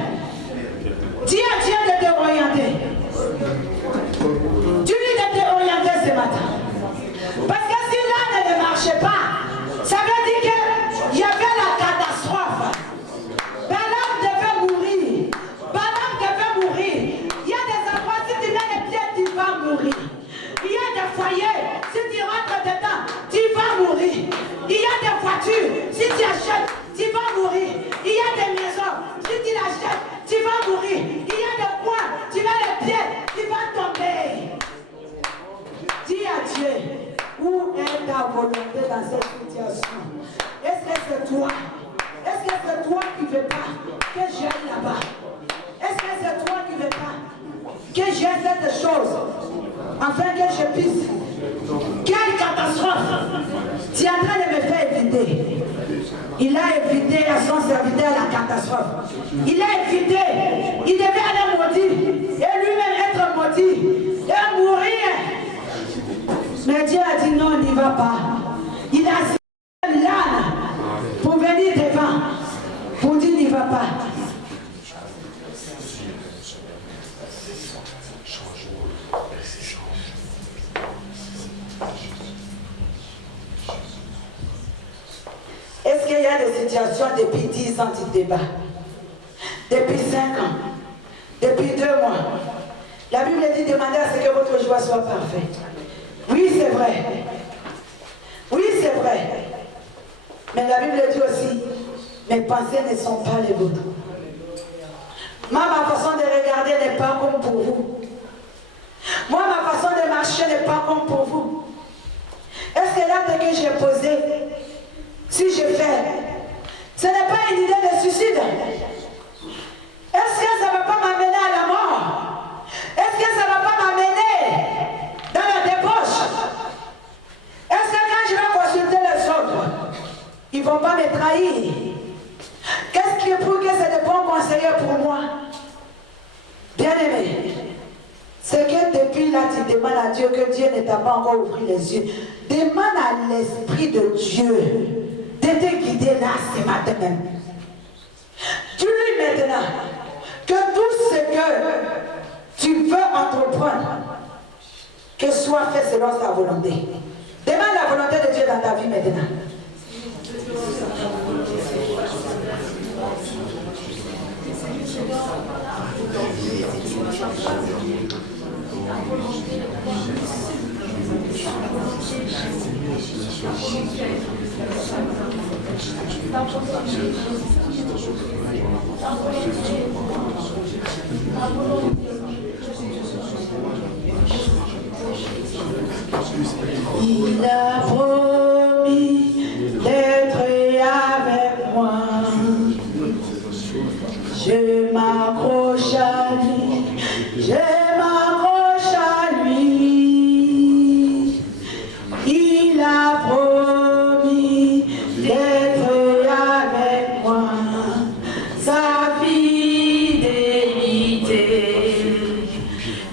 Dis à Dieu de te orienter. Tu lui de te orienter ce matin. Parce que si l'âne ne marchait pas, ça veut dire qu'il y avait la catastrophe. Balaam devait mourir. Balaam devait mourir. Il y a des endroits, si tu mets les pieds, tu vas mourir. Il y a des foyers, si tu rentres dedans, tu vas mourir. Il y a des voitures, si tu achètes, tu vas mourir. Il y a des maisons, si tu l'achètes, tu vas mourir. Il y a des coins, tu mets les pieds, tu vas tomber. Dis à Dieu, où est ta volonté dans cette situation? Est-ce que c'est toi? Est-ce que c'est toi qui ne veux pas que j'aille là-bas? Est-ce que c'est toi qui ne veux pas que j'aie cette chose afin que je puisse? Quelle catastrophe! Tu es en train de me faire éviter. Il a évité à son serviteur la catastrophe. Il a évité. Il devait aller maudire. Et pas. Il a assigné l'âne pour venir devant, pour dire n'y va pas. Est-ce qu'il y a des situations depuis 10 ans de débat? Depuis 5 ans? Depuis 2 mois? La Bible dit demandez à ce que votre joie soit parfaite. Oui, c'est vrai. Oui, c'est vrai. Mais la Bible dit aussi, mes pensées ne sont pas les vôtres. Moi, ma façon de regarder n'est pas comme pour vous. Moi, ma façon de marcher n'est pas comme pour vous. Est-ce que l'acte que j'ai posé, si je fais, ce n'est pas une idée de suicide? Est-ce que ça ne va pas m'amener à la mort? Est-ce que ça ne va pas m'amener dans la débauche? Est-ce que quand je vais consulter les autres, ils ne vont pas me trahir? Qu'est-ce qui prouve que c'est de bons conseillers pour moi? Bien-aimé, c'est que depuis là, tu demandes à Dieu que Dieu ne t'a pas encore ouvert les yeux. Demande à l'Esprit de Dieu de te guider là ce matin même. Dis-lui maintenant que tout ce que tu veux entreprendre, que soit fait selon sa volonté. Demande la volonté de Dieu dans ta vie maintenant. Il a promis d'être avec moi. Je m'accroche à lui, je m'accroche à lui. Il a promis d'être avec moi. Sa fidélité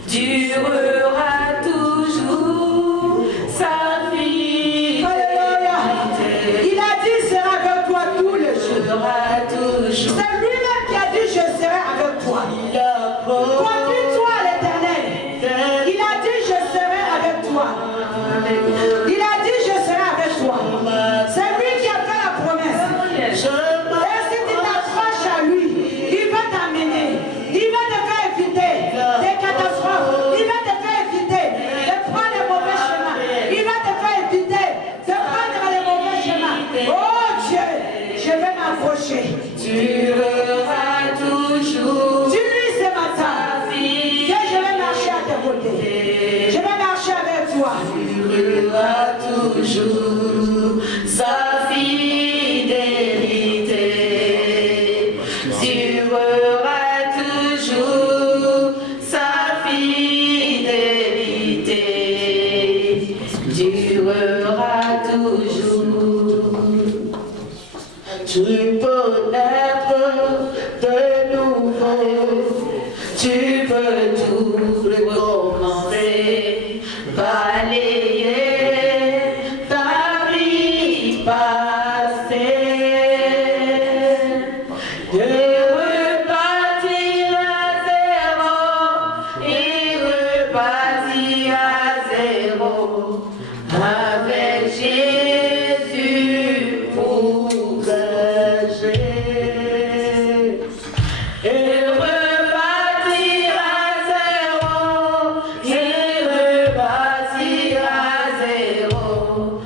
durera toujours. Sa fidélité. Il a dit il sera avec toi tous les jours. C'est lui-même qui a dit je serai avec toi. Confie-toi à l'Éternel. Il a dit je serai avec toi. Il a dit je serai avec toi. C'est lui qui a fait la promesse. Et si tu t'approches à lui, il va t'amener. Il va te faire éviter des catastrophes. Il va te faire éviter de prendre les mauvais chemins. Il va te faire éviter de prendre les mauvais chemins. Oh Dieu, je vais m'approcher. Durera toujours. Dis-lui ce matin que je vais marcher à tes côtés. Je vais marcher avec toi. Durera toujours sa fidélité. Durera toujours sa fidélité. Durera toujours. Tu peux naître de nouveau, tu peux tout recommencer, balayer ta vie passée, de repartir à zéro et repartir à zéro avec Jésus pour et repartir à zéro, et repartir à zéro,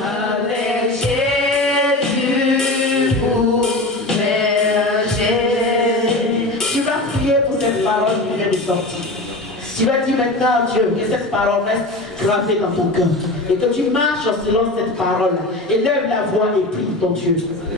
avec Jésus pour berger. Tu vas prier pour cette parole qui vient de sortir. Tu vas dire maintenant à Dieu que cette parole reste gravée dans ton cœur et que tu marches selon cette parole. Élève la voix et prie ton Dieu.